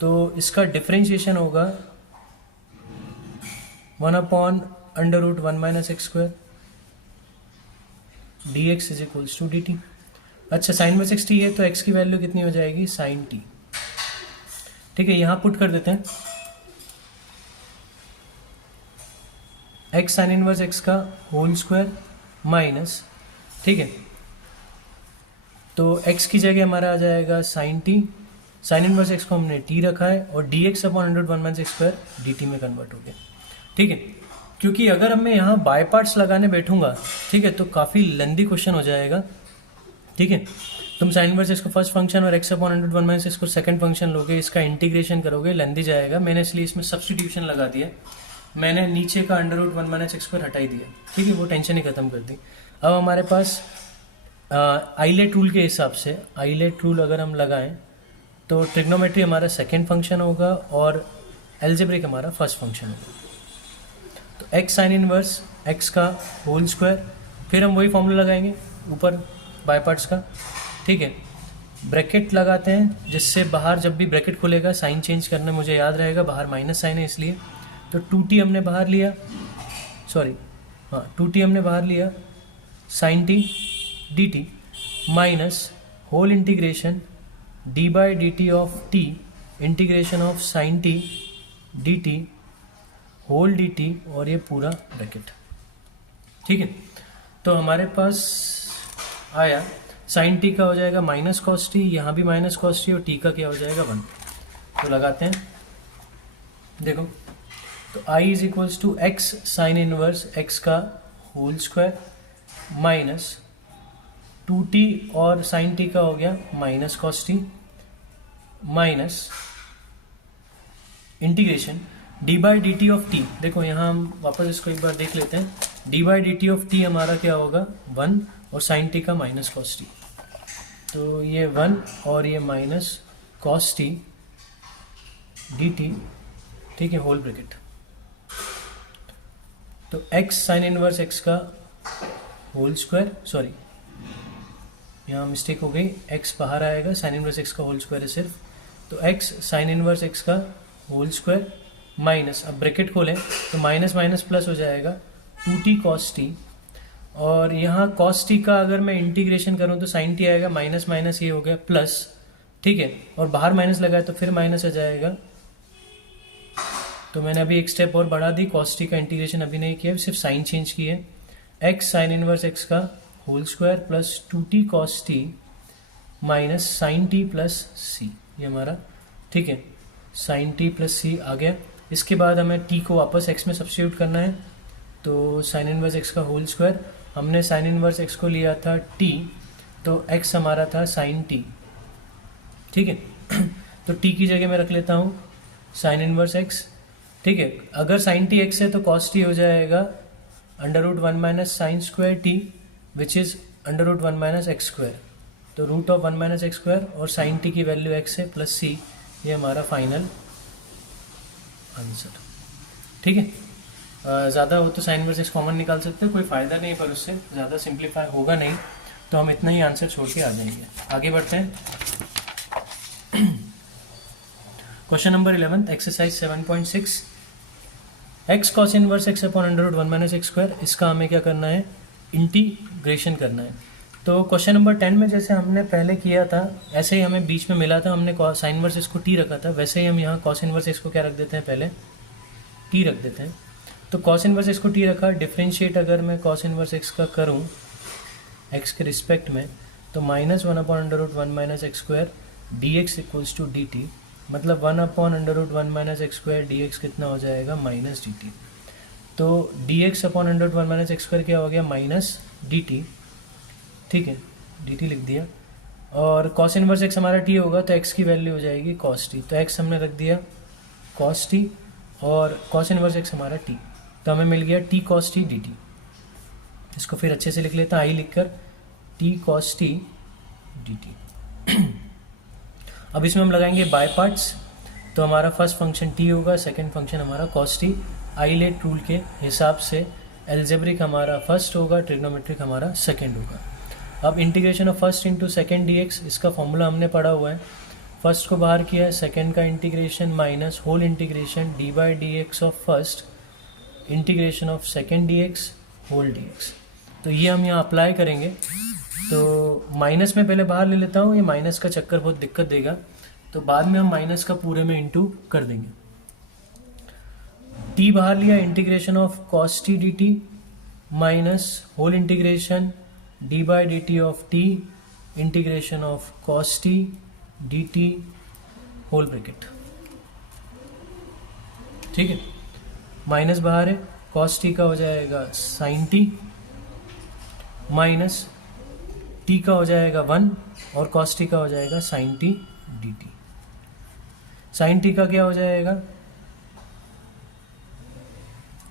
तो इसका डिफरेंशिएशन होगा 1/√1 minus x² dx is equals to dt। अच्छा, साइन इनवर्स x t है तो x की वैल्यू कितनी हो जाएगी, साइन t। ठीक है, यहाँ पुट कर देते हैं x साइन इनवर्स x का होल स्क्वायर माइनस, ठीक है, तो x की जगह हमारा आ जाएगा sine t। Sine inverse x को हमने t रखा है और dx/√1 माइनस x² dt में कन्वर्ट हो गया। ठीक है, क्योंकि अगर अब मैं यहाँ बाय पार्ट्स लगाने बैठूंगा, ठीक है, तो काफ़ी लेंदी क्वेश्चन हो जाएगा। ठीक है, तुम साइन इनवर्स x को फर्स्ट फंक्शन और x/√1 माइनस x को सेकंड फंक्शन लोगे, इसका इंटीग्रेशन करोगे, लेंदी जाएगा। मैंने इसलिए इसमें सब्स्टिट्यूशन लगा दिया, मैंने नीचे का √1 माइनस x² हटाई दिया। ठीक है, वो टेंशन ही खत्म कर दी। अब हमारे पास आइलेट रूल के हिसाब से, आइलेट रूल अगर हम लगाएं तो ट्रिग्नोमेट्री हमारा सेकंड फंक्शन होगा और एल्जेब्रिक हमारा फर्स्ट फंक्शन होगा। तो x साइन इनवर्स x का होल स्क्वायर, फिर हम वही फॉर्मूला लगाएंगे ऊपर बाय पार्ट्स का। ठीक है, ब्रैकेट लगाते हैं जिससे बाहर जब भी ब्रैकेट खुलेगा साइन चेंज करना मुझे याद रहेगा, बाहर माइनस साइन है इसलिए। तो 2t हमने बाहर लिया, सॉरी हाँ 2t हमने बाहर लिया, sine t d t minus whole integration d by d t of t integration of sine t d t whole d t और ये पूरा ब्रैकेट। ठीक है, तो हमारे पास आया साइन टी का हो जाएगा माइनस कॉस टी, यहाँ भी माइनस कॉस टी, और टी का क्या हो जाएगा 1। तो लगाते हैं, देखो तो I is equals to x sine inverse x का होल स्क्वायर माइनस 2t और साइन टी का हो गया minus cos t minus integration d by d t of t. देखो यहाँ हम वापस इसको एक बार देख लेते हैं, D by d t of T हमारा क्या होगा 1 और साइन टी का माइनस कॉस टी, तो ये 1 और ये minus cos T d T. ठीक है, होल ब्रैकेट। तो x साइन इनवर्स x का होल स्क्वायर, सॉरी यहाँ मिस्टेक हो गई, x बाहर आएगा, साइन इनवर्स x का होल स्क्वायर है सिर्फ, तो x साइन इनवर्स x का होल स्क्वायर माइनस, अब ब्रैकेट खोलें तो माइनस माइनस प्लस हो जाएगा 2t cos t, और यहाँ cos t का अगर मैं इंटीग्रेशन करूँ तो sin t आएगा, माइनस माइनस ये हो गया प्लस। ठीक है, और बाहर माइनस लगाए तो फिर माइनस आ जाएगा, तो मैंने अभी एक स्टेप और बढ़ा दी, cos t का इंटीग्रेशन अभी नहीं किया, सिर्फ साइन चेंज की है, x साइन इनवर्स x का whole square plus 2t cos t minus sine t plus c, ये हमारा। ठीक है, साइन t प्लस c आ गया। इसके बाद हमें t को वापस x में सब्स्टिट्यूट करना है, तो साइन इनवर्स x का होल स्क्वायर, हमने साइन इनवर्स x को लिया था t, तो x हमारा था साइन t। ठीक है, तो t की जगह मैं रख लेता हूँ साइन इनवर्स x। ठीक है, अगर साइन टी एक्स है तो कॉस टी हो जाएगा under root 1 minus sine square t which is under root 1 minus x square, तो root of 1 minus x square और साइन टी की वैल्यू एक्स है प्लस सी, ये हमारा फाइनल आंसर। ठीक है, ज़्यादा हो तो साइन इनवर्स एक्स कॉमन निकाल सकते हैं, कोई फ़ायदा नहीं, पर उससे ज़्यादा सिंप्लीफाई होगा नहीं, तो हम इतना ही आंसर छोड़ के आ जाएंगे। आगे बढ़ते हैं, question number 11 exercise 7.6 x cos inverse x upon under root 1 minus x square, इसका हमें क्या करना है, इंटीग्रेशन करना है। तो क्वेश्चन नंबर 10 में जैसे हमने पहले किया था ऐसे ही हमें बीच में मिला था, हमने साइन इनवर्स एक्स को टी रखा था, वैसे ही हम यहाँ कॉस इनवर्स एक्स को क्या रख देते हैं, पहले टी रख देते हैं। तो कॉस इनवर्स एक्स को टी रखा, डिफ्रेंशिएट अगर मैं कॉस इनवर्स एक्स का करूँ एक्स के रिस्पेक्ट में, तो minus 1 upon under root 1 minus x square d x equals to d t, मतलब 1 upon under root 1 minus x square d x कितना हो जाएगा, माइनस डी टी। तो d x upon under root 1 minus x square क्या हो गया, minus d T. ठीक है, डी टी लिख दिया, और कॉस इनवर्स एक्स हमारा टी होगा तो एक्स की वैल्यू हो जाएगी कॉस टी, तो एक्स हमने रख दिया कॉस टी और कॉस इनवर्स एक्स हमारा टी, तो हमें मिल गया T cos T d T. इसको फिर अच्छे से लिख लेता आई लिख कर, T cos T d T. अब इसमें हम लगाएंगे बाय पार्ट्स, तो हमारा फर्स्ट फंक्शन t होगा, सेकंड फंक्शन हमारा cos t, आइलेट रूल के हिसाब से एल्जेब्रिक हमारा फर्स्ट होगा, ट्रिग्नोमेट्रिक हमारा सेकंड होगा। अब integration of first into second dx, इसका फॉर्मूला हमने पढ़ा हुआ है, फर्स्ट को बाहर किया है, सेकंड का integration minus whole integration d by d x of first integration of second dx whole dx। तो ये हम यहाँ अप्लाई करेंगे, तो माइनस में पहले बाहर ले लेता हूँ, ये माइनस का चक्कर बहुत दिक्कत देगा, तो बाद में हम माइनस का पूरे में इंटू कर देंगे। t बाहर लिया, integration of cos t dt minus whole integration d by d t of t integration of cos t dt whole bracket. ठीक है, माइनस बाहर है, cos t का हो जाएगा sin t माइनस t का हो जाएगा 1 और cos t का हो जाएगा sin t dt। sin t का क्या हो जाएगा,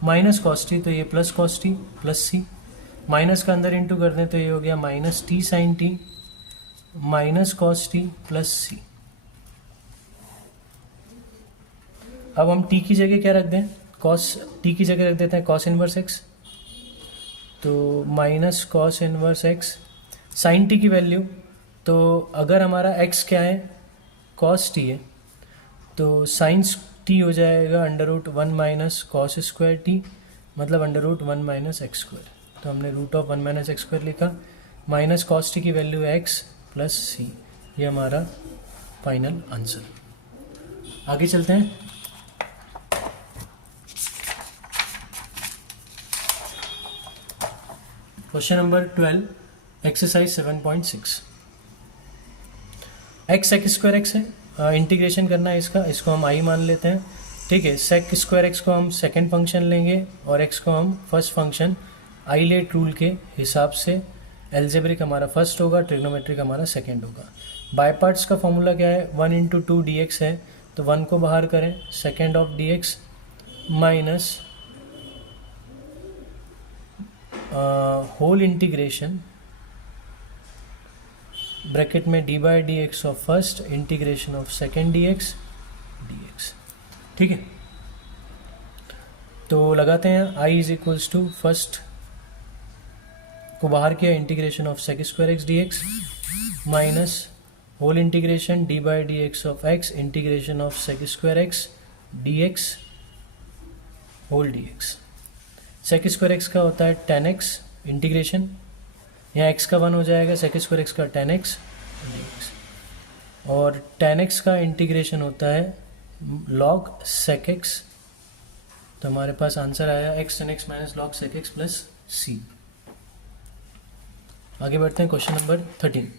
माइनस cos t, तो ये plus cos t plus c, minus का अंदर इंटू कर दें तो ये हो गया minus t sin t minus cos t plus c। अब हम t की जगह क्या रख दें, cos t की जगह रख देते हैं cos इनवर्स x, तो minus cos inverse x sin t की वैल्यू, तो अगर हमारा x क्या है, cos t है, तो sin t हो जाएगा under root 1 minus cos square t मतलब under root 1 minus x square. तो हमने root of 1 minus x square लिखा, माइनस कॉस टी की वैल्यू है एक्स प्लस सी। ये हमारा फाइनल आंसर। आगे चलते हैं। Question number 12, exercise 7.6। X sec square x है, इंटीग्रेशन करना है इसका, इसको हम आई मान लेते हैं। ठीक है, सेक स्क्वायर एक्स को हम सेकंड फंक्शन लेंगे और एक्स को हम फर्स्ट फंक्शन आइलेट रूल के हिसाब से। एल्जेब्रिक हमारा फर्स्ट होगा, ट्रिग्नोमेट्रिक हमारा सेकंड होगा। बाय पार्ट्स का फॉर्मूला क्या है, 1 इंटू 2 डी एक्स है, तो 1 को बाहर करें, second of d x minus whole integration bracket में d by d x of first integration of second d x d x. ठीक है, तो लगाते हैं i is equals to first को बाहर किया, integration of sec square x d x minus whole integration d by d x of x integration of sec square x d x whole d x. Sec square x का होता है tan x integration, यहाँ x का 1 हो जाएगा, सेक square x का tan x dx, और tan x का इंटीग्रेशन होता है log sec x। तो हमारे पास आंसर आया x tan x minus log sec x plus c। आगे बढ़ते हैं क्वेश्चन नंबर 13।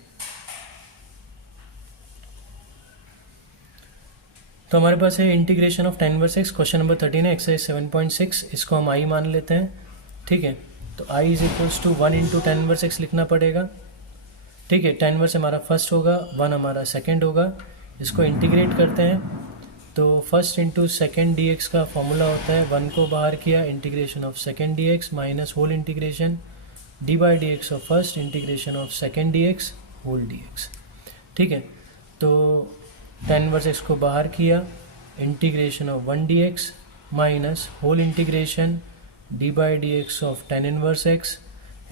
तो हमारे पास है integration of tan inverse x। Question number 13 है, एक्सरसाइज 7.6। इसको हम i मान लेते हैं। ठीक है, तो i is equals to 1 into tan inverse x लिखना पड़ेगा। ठीक है, tan इनवर्स हमारा फर्स्ट होगा, 1 हमारा सेकंड होगा। इसको इंटीग्रेट करते हैं, तो first into second d x का फॉर्मूला होता है 1 को बाहर किया, integration of second d x minus whole integration d by d x of first integration of second d x whole d x. ठीक है, तो tan इनवर्स x को बाहर किया, integration of 1 d x minus whole integration d by d x of tan inverse x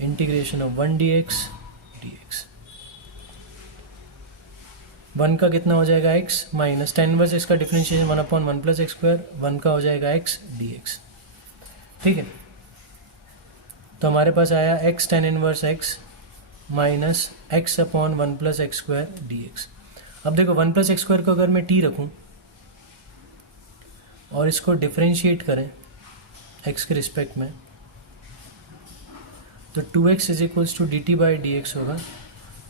integration of 1 d x d x. 1 का कितना हो जाएगा x minus tan inverse x का differentiation 1 upon 1 plus x square, 1 का हो जाएगा x D x. ठीक है, तो हमारे पास आया x tan inverse x minus x upon 1 plus x square d x. अब देखो 1 प्लस एक्स स्क्वायर को अगर मैं t रखूं और इसको डिफरेंशिएट करें x के रिस्पेक्ट में, तो 2x is equals to d t by d x होगा।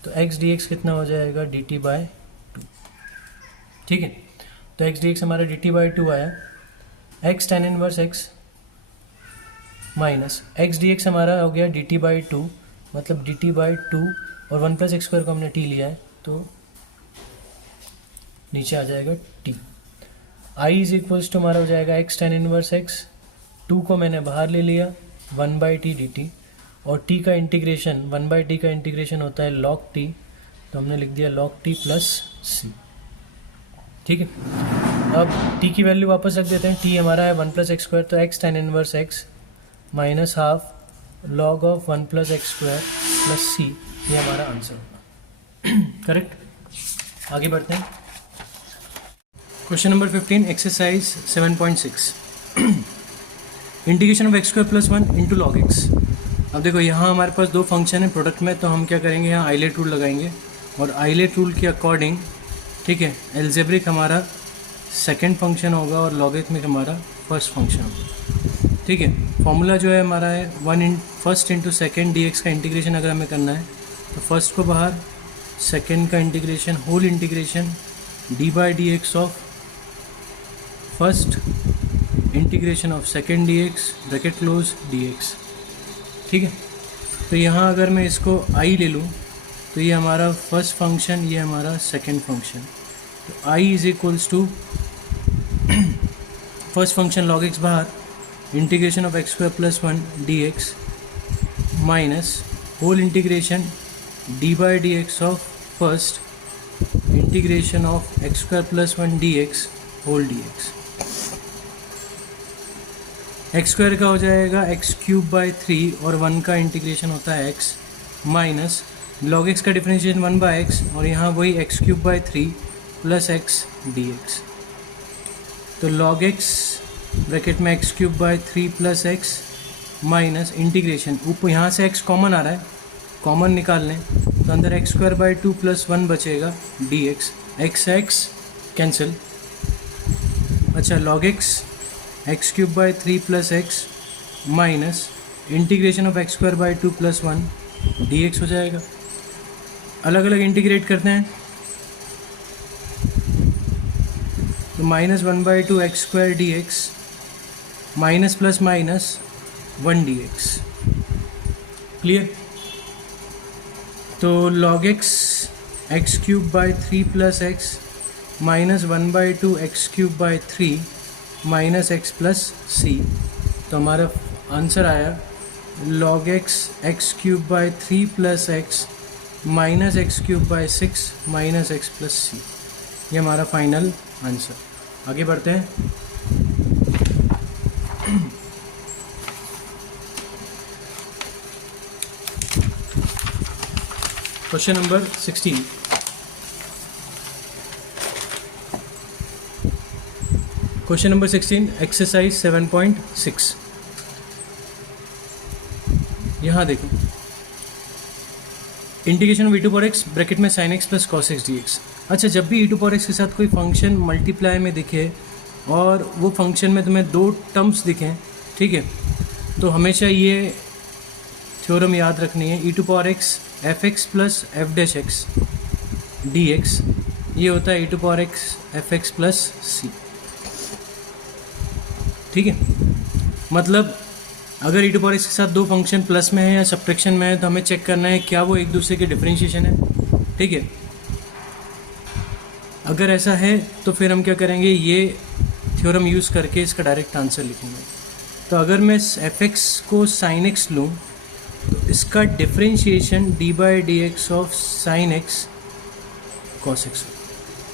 तो x डी एक्स कितना हो जाएगा, डी टी बाई 2। ठीक है, तो x डी एक्स हमारा डी टी बाई 2 आया। x tan inverse x minus x D x हमारा हो गया डी टी बाई 2, मतलब डी टी बाई 2, और 1 प्लस एक्स स्क्वायर को हमने t लिया है, तो नीचे आ जाएगा t। i is equals to हमारा हो जाएगा x tan इनवर्स x, 2 को मैंने बाहर ले लिया, 1 बाई टी डी टी, और t का इंटीग्रेशन 1 बाई टी का इंटीग्रेशन होता है log t, तो हमने लिख दिया log t प्लस c। ठीक है, अब t की वैल्यू वापस रख देते हैं। t हमारा है 1 प्लस एक्स स्क्वायर, तो x tan inverse x minus half log of 1 plus x square plus c, ये हमारा आंसर होगा। करेक्ट। आगे बढ़ते हैं। Question number 15, exercise 7.6। Integration of x square plus 1 into log x. अब देखो यहाँ हमारे पास दो फंक्शन है प्रोडक्ट में, तो हम क्या करेंगे, यहाँ आइलेट रूल लगाएंगे, और आइलेट रूल के अकॉर्डिंग, ठीक है, एल्जेब्रिक हमारा सेकंड फंक्शन होगा और लॉगरिथमिक हमारा फर्स्ट फंक्शन होगा। ठीक है, फॉर्मूला जो है हमारा है 1 first into second d x का इंटीग्रेशन अगर हमें करना है, तो फर्स्ट को बाहर, सेकेंड का integration whole integration d by d x of first integration of second d x bracket close d x. ठीक है, तो यहाँ अगर मैं इसको आई ले लूँ, तो ये हमारा फर्स्ट फंक्शन, ये हमारा सेकेंड फंक्शन, तो I is equals to first function log x बाहर, integration of x square plus 1 d x minus whole integration d by d x of first integration of x square plus 1 d x whole d x. X square का हो जाएगा x cube by 3, और 1 का integration होता है x minus log x का differentiation 1 by x, और यहाँ वही x cube by 3 plus x d x. तो लॉग एक्स ब्रैकेट में x cube by 3 plus x minus integration, ऊपर यहाँ से x कॉमन आ रहा है, कॉमन निकाल लें तो अंदर एक्स स्क्वायर बाई 2 + 1 बचेगा dx, x कैंसिल। अच्छा log x³ by 3 + x minus integration of x² by 2 + 1 dx हो जाएगा। अलग अलग इंटीग्रेट करते हैं तो -1/2 x² dx minus plus minus 1 dx। Clear? तो log x³ by 3 + x minus 1/2 x³ by 3 minus x plus c। तो हमारा आंसर आया log x³ by 3 + x minus x³ by 6 minus x plus c। ये हमारा final answer. आगे बढ़ते हैं। Question number 16। Question number 16 exercise 7.6। यहाँ देखो, इंटीग्रेशन ऑफ e⁴x ब्रैकेट में sin x plus cos x dx। अच्छा, जब भी e⁴x के साथ कोई फंक्शन मल्टीप्लाई में दिखे और वो फंक्शन में तुम्हें दो टर्म्स दिखें, ठीक है, तो हमेशा ये थ्योरम याद रखनी है। e⁴x fx plus f'(x) dx, ये होता है e⁴x fx प्लस c। ठीक है, मतलब अगर e⁴x के साथ दो फंक्शन प्लस में है या सब्ट्रैक्शन में है तो हमें चेक करना है क्या वो एक दूसरे के डिफरेंशिएशन है। ठीक है, अगर ऐसा है तो फिर हम क्या करेंगे, ये थ्योरम यूज़ करके इसका डायरेक्ट आंसर लिखेंगे। तो अगर मैं fx को sin x लूँ तो इसका differentiation d/dx of sin x cos x।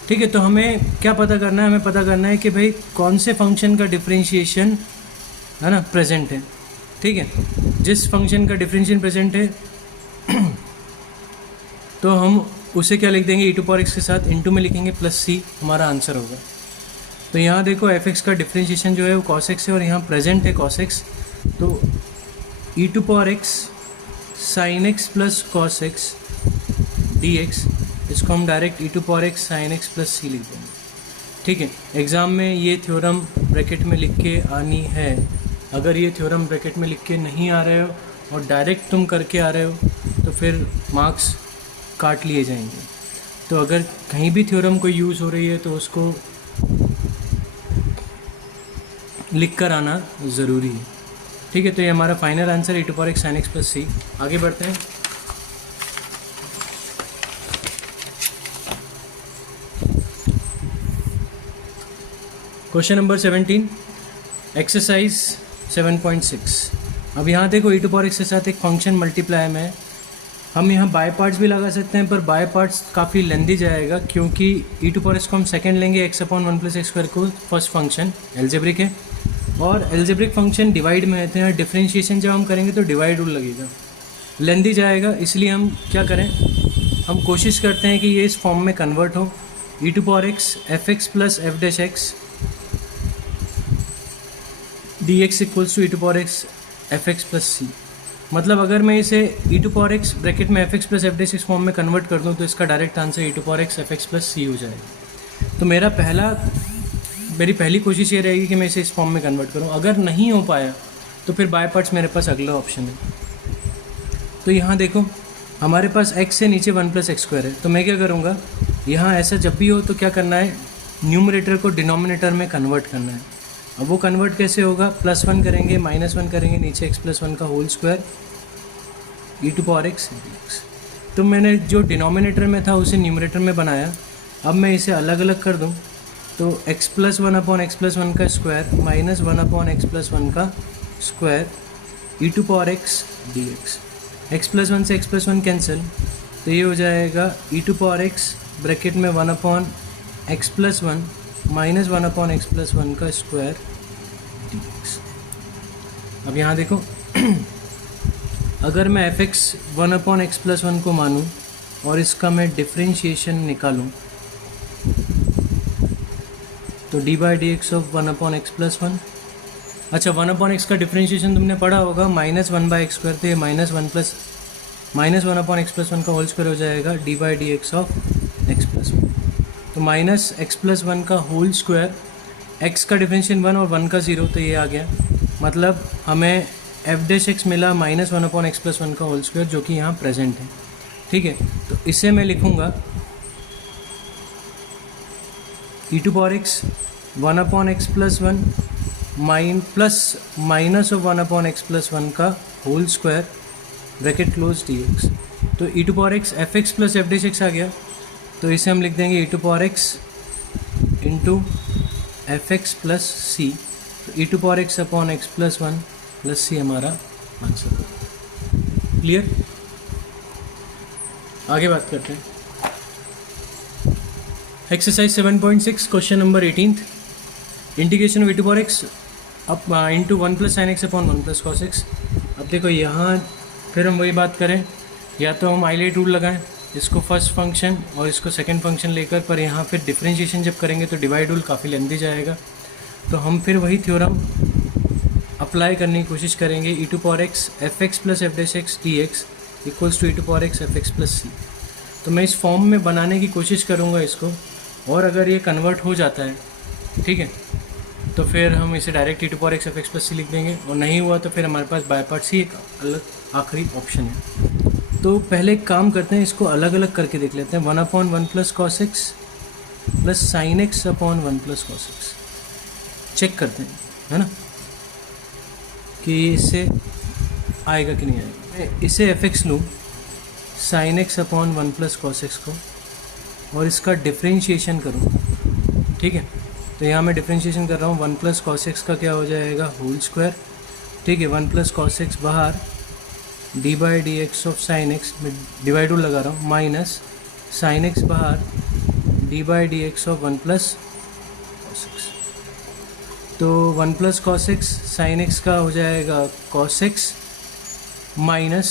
ठीक है, तो हमें क्या पता करना है, हमें पता करना है कि भाई कौन से फंक्शन का डिफरेंशिएशन है ना प्रेजेंट है। ठीक है, जिस फंक्शन का डिफरेंशिएशन प्रेजेंट है तो हम उसे क्या लिख देंगे, e⁴x के साथ इनटू में लिखेंगे प्लस c, हमारा आंसर होगा। तो यहाँ देखो fx का डिफरेंशिएशन जो है वो cos x है और यहाँ प्रेजेंट है cos x, तो e⁴x sin x plus cos x dx, इसको हम direct e⁴x sin x plus c लिख देंगे। ठीक है, एग्ज़ाम में ये थ्योरम ब्रैकेट में लिख के आनी है। अगर ये थ्योरम ब्रैकेट में लिख के नहीं आ रहे हो और डायरेक्ट तुम करके आ रहे हो तो फिर मार्क्स काट लिए जाएंगे। तो अगर कहीं भी थ्योरम कोई यूज़ हो रही है तो उसको लिख कर आना ज़रूरी है। ठीक है, तो ये हमारा final answer e⁴x sin x plus c। आगे बढ़ते हैं। Question number 17 exercise 7.6। अब यहाँ देखो e⁴x के साथ एक फंक्शन मल्टीप्लाई में है। हम यहाँ बाय पार्ट्स भी लगा सकते हैं, पर बाय पार्ट्स काफ़ी लेंदी जाएगा क्योंकि e⁴x को हम सेकंड लेंगे, x/1 + x² को फर्स्ट फंक्शन एल्जेब्रिक है, और एल्जेब्रिक फंक्शन डिवाइड में रहते हैं। डिफरेंशिएशन जब हम करेंगे तो डिवाइड रूल लगेगा, लेंदी जाएगा। इसलिए हम क्या करें, हम कोशिश करते हैं कि ये इस फॉर्म में कन्वर्ट हो, e⁴x fx plus f'(x) dx equals to e⁴x fx plus c। मतलब अगर मैं इसे e⁴x ब्रैकेट में fx प्लस f'(x) फॉर्म में कन्वर्ट कर दूं तो इसका direct answer e⁴x fx plus c हो जाएगा। तो मेरी पहली कोशिश ये रहेगी कि मैं इसे इस फॉर्म में कन्वर्ट करूं। अगर नहीं हो पाया तो फिर बाय पार्ट्स मेरे पास अगला ऑप्शन है। तो यहाँ देखो, हमारे पास x से नीचे 1 + x² है, तो मैं क्या करूँगा, यहाँ ऐसा जब भी हो तो क्या करना है, न्यूमरेटर को डिनोमिनेटर में कन्वर्ट करना है। अब वो कन्वर्ट कैसे होगा, +1 करेंगे, -1 करेंगे, नीचे x + 1 का होल स्क्वायर e⁴x dx। तो मैंने जो डिनोमिनेटर में था उसे न्यूमरेटर में बनाया। अब मैं इसे अलग अलग कर दूं तो x + 1/x + 1 का स्क्वायर -1/x + 1 का स्क्वायर e⁴x dx। x + 1 से x + 1 कैंसिल, तो ये हो जाएगा e⁴x ब्रैकेट में 1/x + 1 -1/x + 1 का स्क्वायर dx। अब यहाँ देखो अगर मैं fx 1/x + 1 को मानूं और इसका मैं डिफरेंशिएशन निकालूं तो d/dx ऑफ 1/x + 1 अच्छा 1/x का डिफ्रेंशिएशन तुमने पढ़ा होगा, -1/x² तो ये -1/x+1 का होल स्क्वायर हो जाएगा d/dx ऑफ x+1। तो -x+1 का होल स्क्वायर, x का डिफरेंशिएशन 1 और 1 का 0, तो ये आ गया। मतलब हमें f' मिला -1/x+1 का होल स्क्वायर, जो कि यहाँ प्रेजेंट है। ठीक है, तो इसे मैं लिखूँगा e⁴x 1/x+1 plus minus of 1/x+1 का whole square bracket close dx। तो e⁴x fx प्लस f' आ गया, तो इसे हम लिख देंगे e⁴x into fx plus c। तो e⁴x/x+1 प्लस c हमारा आंसर। क्लियर? आगे बात करते हैं। Exercise 7.6 question number 18, integration of e⁴x अब into 1 + sin x upon 1 + cos x। अब देखो यहाँ फिर हम वही बात करें, या तो हम आइलेट रूल लगाएं, इसको फर्स्ट फंक्शन और इसको सेकंड फंक्शन लेकर, पर यहाँ फिर डिफरेंशिएशन जब करेंगे तो डिवाइड रूल काफ़ी लेंथी जाएगा, तो हम फिर वही थ्योरम अप्लाई करने की कोशिश करेंगे। e⁴x fx plus f' dx equals to e⁴x fx plus c। तो मैं इस फॉर्म में बनाने की कोशिश करूँगा इसको, और अगर ये कन्वर्ट हो जाता है, ठीक है, तो फिर हम इसे direct e⁴x fx plus c लिख देंगे, और नहीं हुआ तो फिर हमारे पास बाय पार्ट सी एक अलग आखिरी ऑप्शन है। तो पहले एक काम करते हैं, इसको अलग अलग करके देख लेते हैं। 1/1 + cos x plus sin x upon 1 + cos x check करते हैं, है ना, कि इससे आएगा कि नहीं आएगा। मैं इसे fx लूँ, sin x upon 1 + cos x को, और इसका डिफ्रेंशिएशन करूँ। ठीक है, तो यहाँ मैं डिफ्रेंशिएशन कर रहा हूँ। 1 + cos x का क्या हो जाएगा, होल स्क्वायर। ठीक है, 1 + cos x बाहर, d/dx ऑफ sin x में डिवाइड रूल लगा रहा हूँ, माइनस sin x बाहर, d/dx ऑफ 1 + cos x। तो 1 + cos x sin x का हो जाएगा cos x minus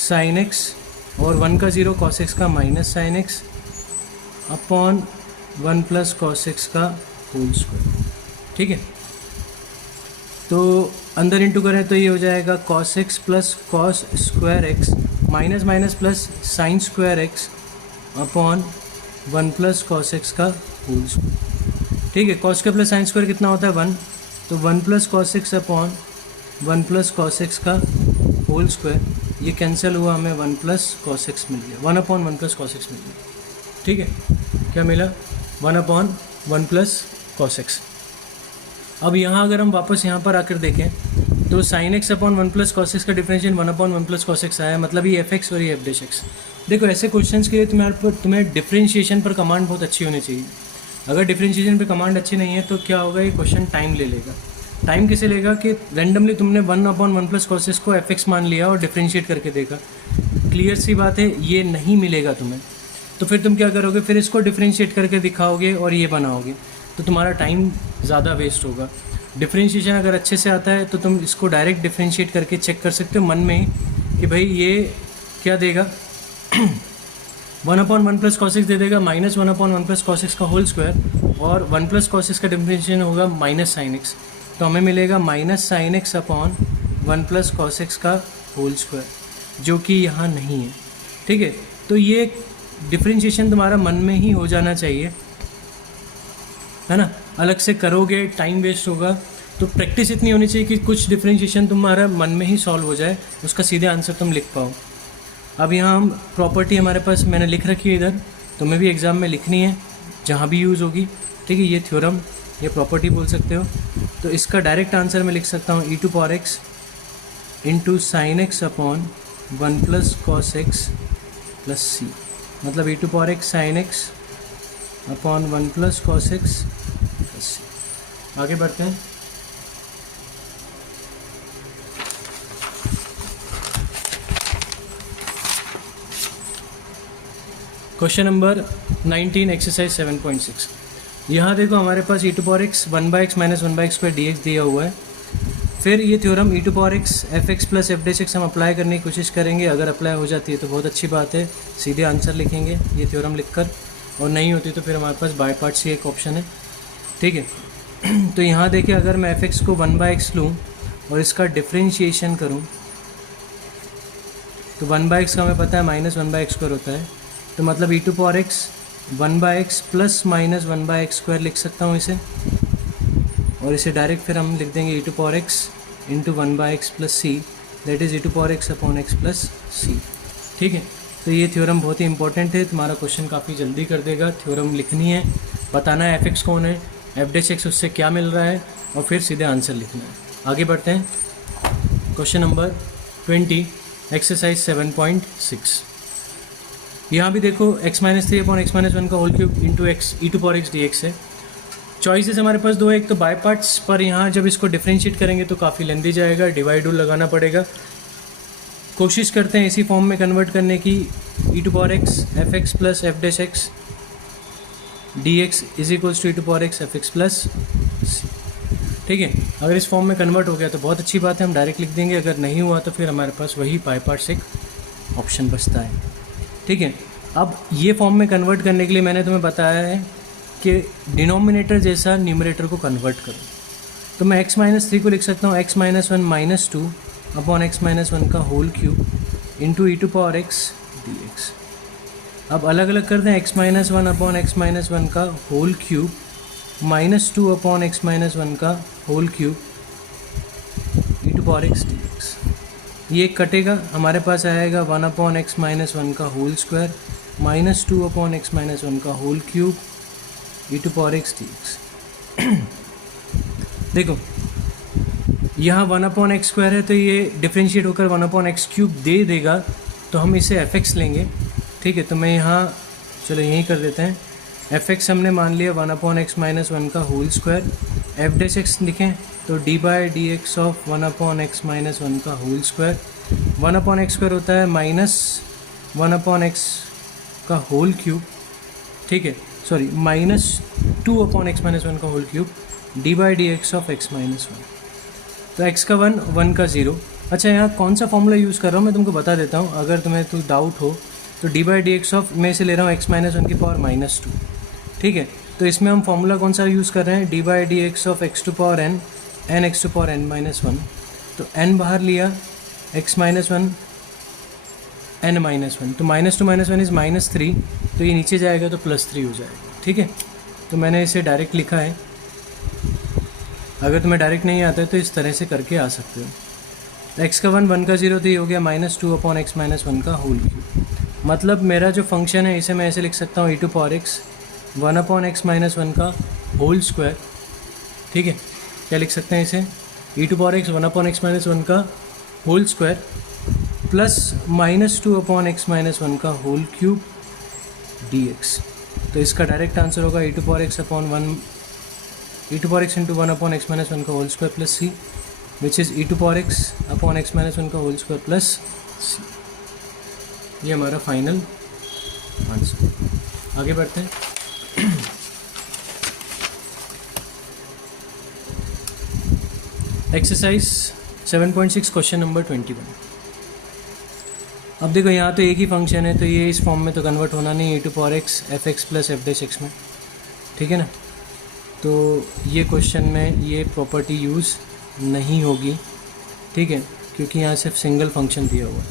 sin x, और 1 का 0 cos x का minus sin x upon 1 + cos x का होल स्क्वायर। ठीक है, तो अंदर इंटू करें तो ये हो जाएगा cos x plus cos square x minus minus plus sin square x upon 1 + cos x का होल स्क्वायर। ठीक है, cos square plus sin square कितना होता है, 1, तो 1 + cos x upon 1 + cos x का होल स्क्वायर, ये कैंसिल हुआ, हमें 1 + cos x मिल गया, 1/1 + cos x मिल गया। ठीक है, क्या मिला, 1/1 + cos x। अब यहाँ अगर हम वापस यहाँ पर आकर देखें तो sin x upon 1 + cos x का डिफरेंशिएशन 1/1 + cos x आया, मतलब ये fx और ये f'। देखो ऐसे क्वेश्चंस के लिए तुम्हें डिफरेंशिएशन पर कमांड बहुत अच्छी होनी चाहिए। अगर डिफरेंशिएशन पर कमांड अच्छी नहीं है तो क्या होगा, ये क्वेश्चन टाइम ले लेगा। टाइम कैसे लेगा कि रैंडमली तुमने 1/1 + cos x को fx मान लिया और डिफरेंशिएट करके देखा, क्लियर सी बात है ये नहीं मिलेगा तुम्हें। तो फिर तुम क्या करोगे, फिर इसको डिफरेंशिएट करके दिखाओगे और ये बनाओगे, तो तुम्हारा टाइम ज़्यादा वेस्ट होगा। डिफरेंशिएशन अगर अच्छे से आता है तो तुम इसको डायरेक्ट डिफरेंशिएट करके चेक कर सकते हो मन में ही कि भाई ये क्या देगा 1/1 + cos x दे देगा, -1/1 + cos x का होल स्क्वायर, और 1 + cos x का डिफरेंशिएशन होगा माइनस sin x, तो हमें मिलेगा minus sin x upon 1 + cos x का होल स्क्वायर, जो कि यहाँ नहीं है। ठीक है, तो ये डिफरेंशिएशन तुम्हारा मन में ही हो जाना चाहिए, है ना, अलग से करोगे टाइम वेस्ट होगा। तो प्रैक्टिस इतनी होनी चाहिए कि कुछ डिफरेंशिएशन तुम्हारा मन में ही सॉल्व हो जाए, उसका सीधे आंसर तुम लिख पाओ। अब यहाँ हम प्रॉपर्टी हमारे पास मैंने लिख रखी है इधर, तुम्हें भी एग्ज़ाम में लिखनी है जहाँ भी यूज़ होगी। ठीक है, ये थ्योरम, ये प्रॉपर्टी बोल सकते हो। तो इसका डायरेक्ट आंसर मैं लिख सकता हूँ e⁴x into sin x upon 1 + cos x plus c, मतलब e⁴x sin x upon 1 + cos x plus c। आगे बढ़ते हैं। Question number 19 exercise 7.6। यहाँ देखो हमारे पास e⁴x 1/x - 1/x² dx दिया हुआ है। फिर ये theorem e⁴x fx plus f' हम अप्लाई करने की कोशिश करेंगे। अगर अप्लाई हो जाती है तो बहुत अच्छी बात है, सीधे आंसर लिखेंगे ये थ्योरम लिखकर, और नहीं होती तो फिर हमारे पास बाय पार्ट्स ही एक ऑप्शन है। ठीक है, तो यहाँ देखिए, अगर मैं एफ एक्स को 1/x लूँ और इसका डिफ्रेंशिएशन करूँ तो 1/x का हमें पता है -1/x² होता है, तो मतलब e⁴x 1/x प्लस -1/x² लिख सकता हूँ इसे, और इसे डायरेक्ट फिर हम लिख देंगे e⁴x into 1/x plus c, that is e⁴x upon x plus सी। ठीक है, तो ये थ्योरम बहुत ही इंपॉर्टेंट है, तुम्हारा क्वेश्चन काफ़ी जल्दी कर देगा। थ्योरम लिखनी है, बताना है f(x) कौन है, f'(x) उससे क्या मिल रहा है, और फिर सीधे आंसर लिखना है। आगे बढ़ते हैं, क्वेश्चन नंबर 20 एक्सरसाइज 7.6। यहाँ भी देखो x-3 अपॉन x-1 का whole cube into x e⁴x dx है। चॉइसेस हमारे पास दो है, एक तो बाय पार्ट्स, पर यहाँ जब इसको डिफ्रेंशिएट करेंगे तो काफ़ी लेंदी जाएगा, डिवाइड रूल लगाना पड़ेगा। कोशिश करते हैं इसी फॉर्म में कन्वर्ट करने की, e⁴x f(x) plus f'(x) dx is equals to e⁴x f(x) plus c। ठीक है, अगर इस फॉर्म में कन्वर्ट हो गया तो बहुत अच्छी बात है, हम डायरेक्ट लिख देंगे। अगर नहीं हुआ तो फिर हमारे पास वही बाय पार्ट्स एक ऑप्शन बचता है। ठीक है, अब ये फॉर्म में कन्वर्ट करने के लिए मैंने तुम्हें बताया है कि डिनोमिनेटर जैसा न्यूमरेटर को कन्वर्ट करो, तो मैं x-3 को लिख सकता हूँ x-1 -2 अपॉन x-1 का whole cube into e⁴x dx। अब अलग अलग कर दें, x-1 अपॉन x-1 का होल क्यूब -2 अपॉन x-1 का होल क्यूब e⁴x dx। ये कटेगा, हमारे पास आएगा 1 अपॉन x-1 का होल स्क्वायर -2 अपॉन x-1 का होल क्यूब e⁴x dx। देखो यहाँ 1 अपॉन x स्क्वायर है, तो ये डिफ्रेंशिएट होकर 1 अपॉन x³ दे देगा, तो हम इसे f(x) लेंगे। ठीक है, तो मैं यहाँ चलो यहीं कर देते हैं, f(x) हमने मान लिया 1 अपॉन x-1 का होल स्क्वायर, f'(x) लिखें तो d/dx ऑफ 1 अपॉन x-1 का whole square. 1 upon x square होता है -1 अपॉन x का होल क्यूब, ठीक है, सॉरी -2 अपॉन x-1 का whole cube d/dx of x-1। तो x का 1, 1 का 0। अच्छा, यहाँ कौन सा फॉर्मूला यूज़ कर रहा हूँ मैं तुमको बता देता हूँ, अगर तुम्हें तो डाउट हो तो d/dx ऑफ मैं इसे ले रहा हूँ x-1 की पावर -2। ठीक है, तो इसमें हम फॉर्मूला कौन सा यूज़ कर रहे हैं, d/dx of x⁴n n x⁴n -1। तो n बाहर लिया, x-1 n -1, तो -2 -1 इज़ -3, तो ये नीचे जाएगा तो +3 हो जाएगा। ठीक है, तो मैंने इसे डायरेक्ट लिखा है, अगर तुम्हें डायरेक्ट नहीं आता है तो इस तरह से करके आ सकते हो। x का 1, 1 का 0, तो ये हो गया -2 अपॉन x-1 का होल क्यूब। मतलब मेरा जो फंक्शन है इसे मैं ऐसे लिख सकता हूँ e⁴x 1 अपॉन x-1 का होल स्क्वायर। ठीक है, क्या लिख सकते हैं इसे, e⁴x 1 अपॉन x-1 का whole square plus -2 upon x-1 का होल क्यूब dx। तो इसका डायरेक्ट आंसर होगा e⁴x इंटू 1 अपॉन x-1 का whole square plus c, which is e⁴x upon x-1 का होल स्क्वायर प्लस c। ये हमारा फाइनल आंसर। आगे बढ़ते हैं, एक्सरसाइज 7.6 क्वेश्चन नंबर 21। अब देखो यहाँ तो एक ही फंक्शन है, तो ये इस फॉर्म में तो कन्वर्ट होना नहीं, e⁴x f(x) प्लस f'(x) में। ठीक है ना, तो ये क्वेश्चन में ये प्रॉपर्टी यूज़ नहीं होगी। ठीक है, क्योंकि यहाँ सिर्फ सिंगल फंक्शन दिया हुआ है,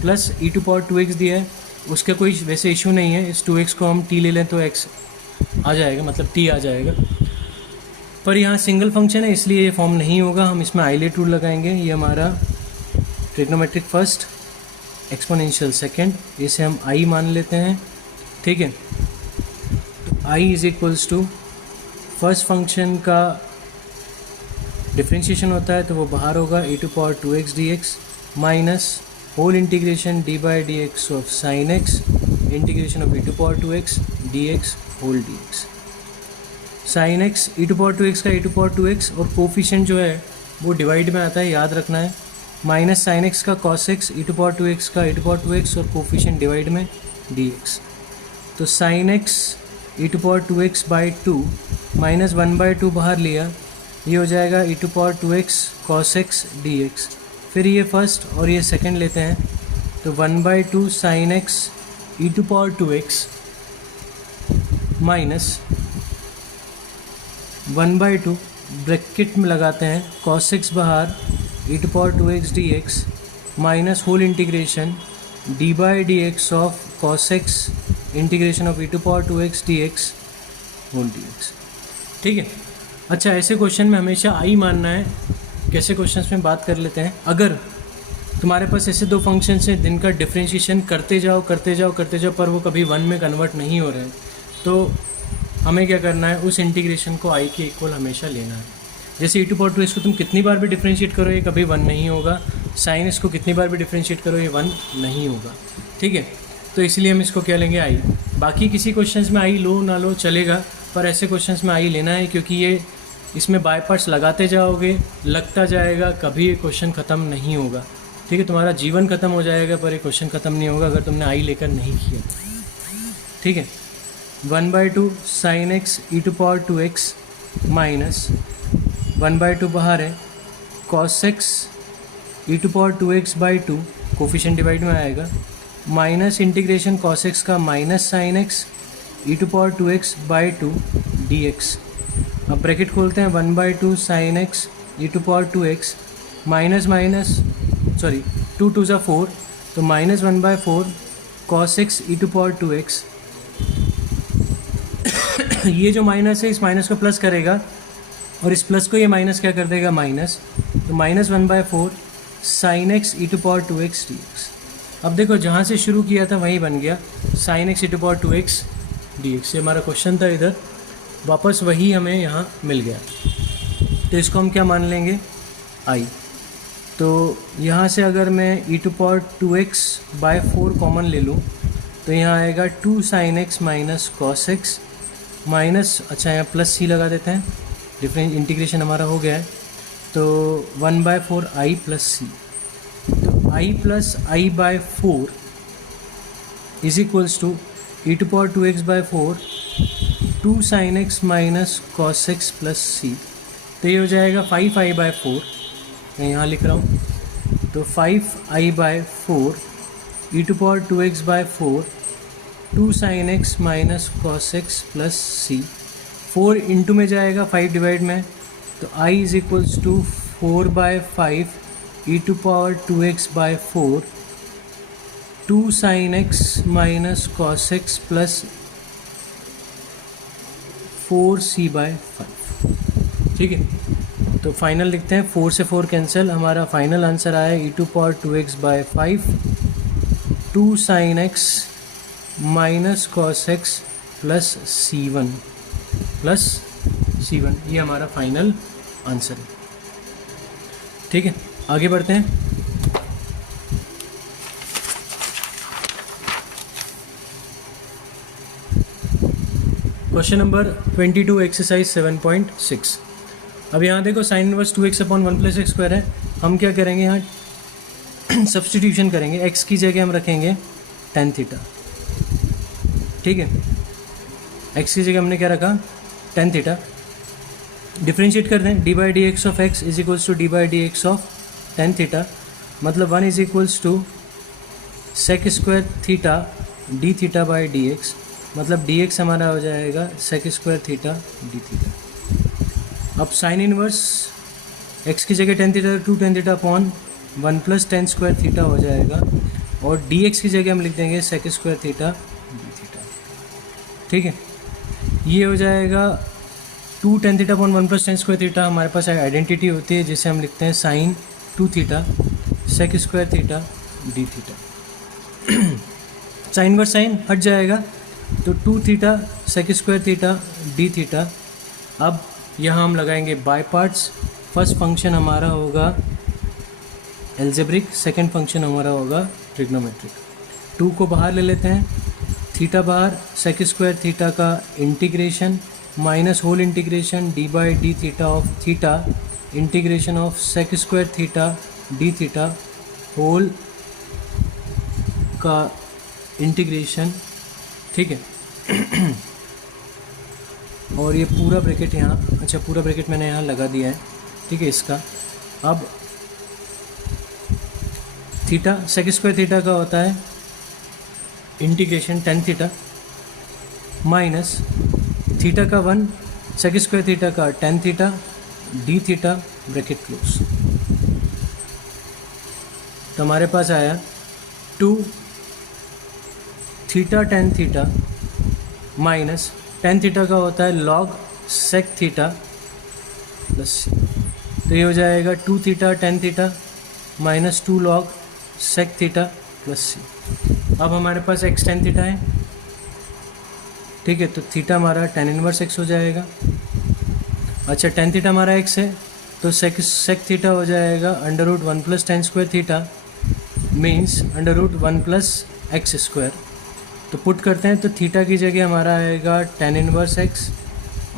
प्लस e⁴2x दिया है, उसका कोई वैसे इशू नहीं है। इस 2x को हम t ले लें तो x आ जाएगा, मतलब t आ जाएगा, पर यहाँ सिंगल फंक्शन है इसलिए ये फॉर्म नहीं होगा। हम इसमें आइलेट रूल लगाएंगे, ये हमारा ट्रिग्नोमेट्रिक फर्स्ट एक्सपोनेंशियल सेकंड, इसे हम i मान लेते हैं। ठीक है, तो i is equals to first function का डिफ्रेंशिएशन होता है तो वो बाहर होगा e⁴2x dx minus whole integration d/dx of sin x integration of e⁴2x dx whole dx। sin x e⁴2x का e⁴2x और कोफिशिएंट जो है वो डिवाइड में आता है, याद रखना है, माइनस sin x का cos x e⁴2x का e⁴2x और कोफिशिएंट डिवाइड में dx। तो sin x e⁴2x by 2 minus 1/2 बाहर लिया, ये हो जाएगा e⁴2x cos x dx। फिर ये फर्स्ट और ये सेकंड लेते हैं, तो 1/2 sin x e⁴2x minus 1/2 bracket में लगाते हैं cos x बाहर e⁴ dx minus whole integration d/dx of cos x integration of e⁴ dx whole dx। ठीक है। अच्छा, ऐसे क्वेश्चन में हमेशा आई मानना है। कैसे क्वेश्चंस में बात कर लेते हैं। अगर तुम्हारे पास ऐसे दो फंक्शंस हैं जिनका डिफरेंशिएशन करते जाओ पर वो कभी 1 में कन्वर्ट नहीं हो रहे हैं, तो हमें क्या करना है, उस इंटीग्रेशन को आई के इक्वल हमेशा लेना है। जैसे e⁴ को तुम कितनी बार भी डिफरेंशिएट करो ये कभी 1 नहीं होगा, साइन इसको कितनी बार भी डिफरेंशिएट करो ये 1 नहीं होगा। ठीक है, तो इसलिए हम इसको क्या लेंगे, आई। बाकी किसी क्वेश्चंस में आई लो ना लो चलेगा, पर ऐसे क्वेश्चंस में आई लेना है, क्योंकि ये इसमें बाय पार्ट्स लगाते जाओगे, लगता जाएगा, कभी ये क्वेश्चन ख़त्म नहीं होगा। ठीक है, तुम्हारा जीवन ख़त्म हो जाएगा पर ये क्वेश्चन ख़त्म नहीं होगा अगर तुमने आई लेकर नहीं किया। ठीक है, 1/2 sin x e⁴ माइनस 1/2 बाहर है cos x e⁴ coefficient divide में आएगा, माइनस इंटीग्रेशन cos x का minus sin x e⁴ dx। अब ब्रैकेट खोलते हैं 1/2 sin x e⁴ minus minus 2 2 ज़ा 4, तो माइनस 1/4 cos x e⁴ ये जो माइनस है इस माइनस को प्लस करेगा और इस प्लस को ये माइनस क्या कर देगा, माइनस, तो minus 1/4 sin x e⁴ dx। अब देखो जहाँ से शुरू किया था वहीं बन गया sin x e⁴ dx। ये हमारा क्वेश्चन था, इधर वापस वही हमें यहाँ मिल गया। तो इसको हम क्या मान लेंगे, आई। तो यहाँ से अगर मैं e⁴ कॉमन ले लूँ तो यहाँ आएगा 2 sin x minus cos x minus, अच्छा यहाँ प्लस c लगा देते हैं, डिफरेंस इंटीग्रेशन हमारा हो गया है, तो 1/4 i प्लस c। तो i plus i/4 is equals to e⁴ 2 sin x minus cos x plus c। तो ये हो जाएगा 5i/4, मैं यहाँ लिख रहा हूँ, तो 5i/4 e⁴ 2 sin x minus cos x plus c। 4 into में जाएगा 5 डिवाइड में, तो i is equals to 4/5 e⁴ 2 sin x minus cos x plus 4c/5। ठीक है, तो फाइनल लिखते हैं, 4 से 4 कैंसिल, हमारा फाइनल आंसर आया e⁴ 2 sin x minus cos x plus c1, ये हमारा फाइनल आंसर है। ठीक है, आगे बढ़ते हैं। Question number 22 exercise 7.6। अब यहाँ देखो साइन इनवर्स 2x/1 + x² है। हम क्या करेंगे, यहाँ सब्सटीट्यूशन करेंगे, x की जगह हम रखेंगे tan थीटा। ठीक है, x की जगह हमने क्या रखा, tan थीटा। डिफ्रेंशिएट कर दें, d/dx of x is equals to d/dx of tan theta, मतलब 1 is equals to sec² theta d थीटा/dx, मतलब dx हमारा हो जाएगा sec² थीटा d थीटा। अब साइन इनवर्स x की जगह tan theta 2 tan theta upon 1 + tan² theta हो जाएगा, और dx की जगह हम लिख देंगे sec² थीटा d थीटा। ठीक है, ये हो जाएगा 2 tan theta upon 1 + tan² theta. हमारे पास आइडेंटिटी होती है जिसे हम लिखते हैं sine 2 theta sec² theta d theta. Sine वर्स साइन हट जाएगा, तो 2 theta sec² theta d theta. अब यहाँ हम लगाएंगे बाय पार्ट्स। फर्स्ट फंक्शन हमारा होगा एल्जेब्रिक, सेकंड फंक्शन हमारा होगा ट्रिग्नोमेट्रिक। 2 को बाहर ले लेते हैं, थीटा बाहर, sec² थीटा का integration minus whole integration d/d theta of theta integration of sec² theta d theta whole का इंटीग्रेशन। ठीक है, और ये पूरा ब्रैकेट यहाँ, अच्छा पूरा ब्रैकेट मैंने यहाँ लगा दिया है। ठीक है, इसका अब थीटा sec² थीटा का होता है integration tan theta minus theta का 1 सेक स्क्वायर थीटा का tan theta d theta bracket close. तो हमारे पास आया 2 theta tan theta minus tan theta का होता है लॉग सेक थीटा प्लस सी। तो ये हो जाएगा 2 theta tan theta minus 2 log sec theta plus c. अब हमारे पास एक्स टेन थीटा है, ठीक है, तो थीटा हमारा टेन इनवर्स एक्स हो जाएगा। अच्छा, टेन थीटा हमारा एक्स है तो सेक थीटा हो जाएगा under root one plus tan square theta means under root one plus x square. तो पुट करते हैं तो थीटा की जगह हमारा आएगा टेन इनवर्स एक्स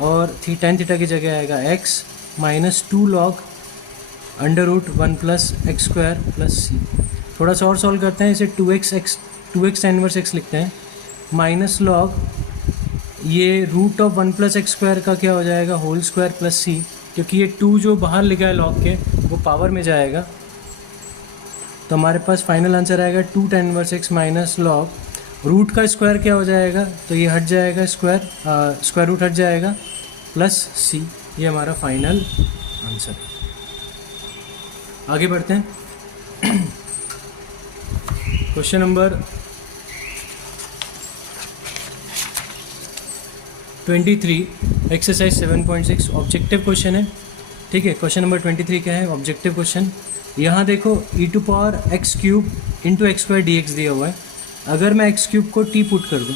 और टेन थीटा की जगह आएगा x minus 2 log under root one plus x square plus c. थोड़ा सा और सॉल्व करते हैं, इसे 2x टेन इनवर्स एक्स लिखते हैं माइनस लॉग ये root of one plus x square का क्या हो जाएगा होल स्क्वायर प्लस सी, क्योंकि ये 2 जो बाहर लिखा है लॉग के वो पावर में जाएगा। तो हमारे पास फाइनल आंसर आएगा 2 tan inverse x minus log root का स्क्वायर क्या हो जाएगा, तो ये हट जाएगा स्क्वायर रूट हट जाएगा प्लस सी। ये हमारा फाइनल आंसर है। आगे बढ़ते हैं। Question number 23 exercise 7.6 objective question है, ठीक है। क्वेश्चन नंबर 23 क्या है, ऑब्जेक्टिव क्वेश्चन। यहाँ देखो e to power x cube into x square d x दिया हुआ है। अगर मैं एक्स क्यूब को t पुट कर दूँ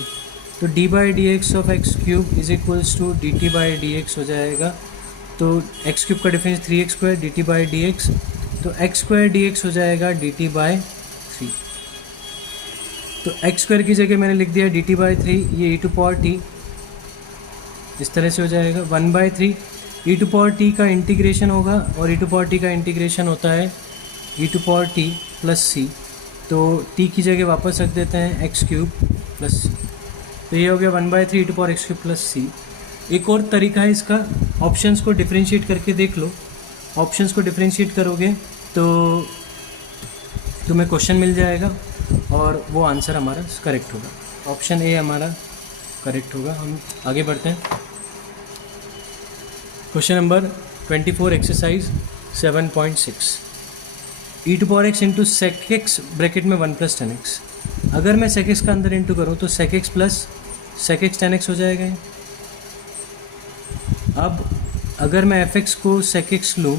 तो d by d x of x cube is equals to d t by d x हो जाएगा। तो एक्स क्यूब का difference 3x square d t by d x, तो एक्स स्क्वायर डी एक्स हो जाएगा डी टी बाई 3। तो x square की जगह मैंने लिख दिया डी टी बाई 3, ये e टू पावर t इस तरह से हो जाएगा 1/3 e टू पावर t का इंटीग्रेशन होगा और e टू पावर t का इंटीग्रेशन होता है e to power t plus सी। तो t की जगह वापस रख देते हैं एक्स क्यूब प्लस सी। तो ये हो गया 1/3 e to power x cube plus c. एक और तरीका है इसका, ऑप्शंस को डिफरेंशिएट करके देख लो। ऑप्शंस को डिफरेंशिएट करोगे तो तुम्हें क्वेश्चन मिल जाएगा और वो आंसर हमारा करेक्ट होगा। ऑप्शन ए हमारा करेक्ट होगा। हम आगे बढ़ते हैं। Question number 24 exercise 7.6 e to power x into sec x bracket में 1 प्लस टेन एक्स। अगर मैं सेक एक्स का अंदर इंटू करूँ तो sec x plus sec x tan x हो जाएगा। अब अगर मैं एफ एक्स को सेक एक्स लूँ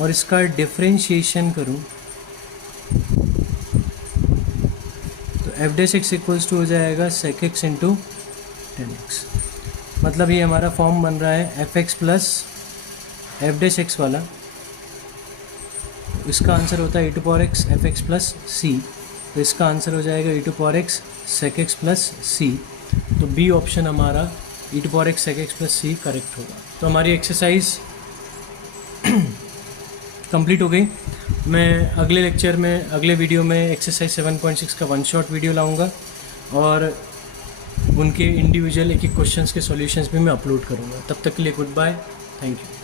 और इसका डिफरेंशिएशन करूँ तो f dash x equals to हो जाएगा sec x into tan x. मतलब ये हमारा फॉर्म बन रहा है f x plus f dash x वाला। इसका आंसर होता है e to power x f x plus सी। तो इसका आंसर हो जाएगा e to power x sec x plus सी। तो बी ऑप्शन हमारा e to power x sec x plus c correct होगा। तो हमारी एक्सरसाइज कंप्लीट हो गई। मैं अगले लेक्चर में अगले वीडियो में एक्सरसाइज 7.6 का 1 शॉट वीडियो लाऊंगा और उनके इंडिविजुअल एक एक क्वेश्चंस के सॉल्यूशंस भी मैं अपलोड करूंगा। तब तक के लिए गुड बाय, थैंक यू।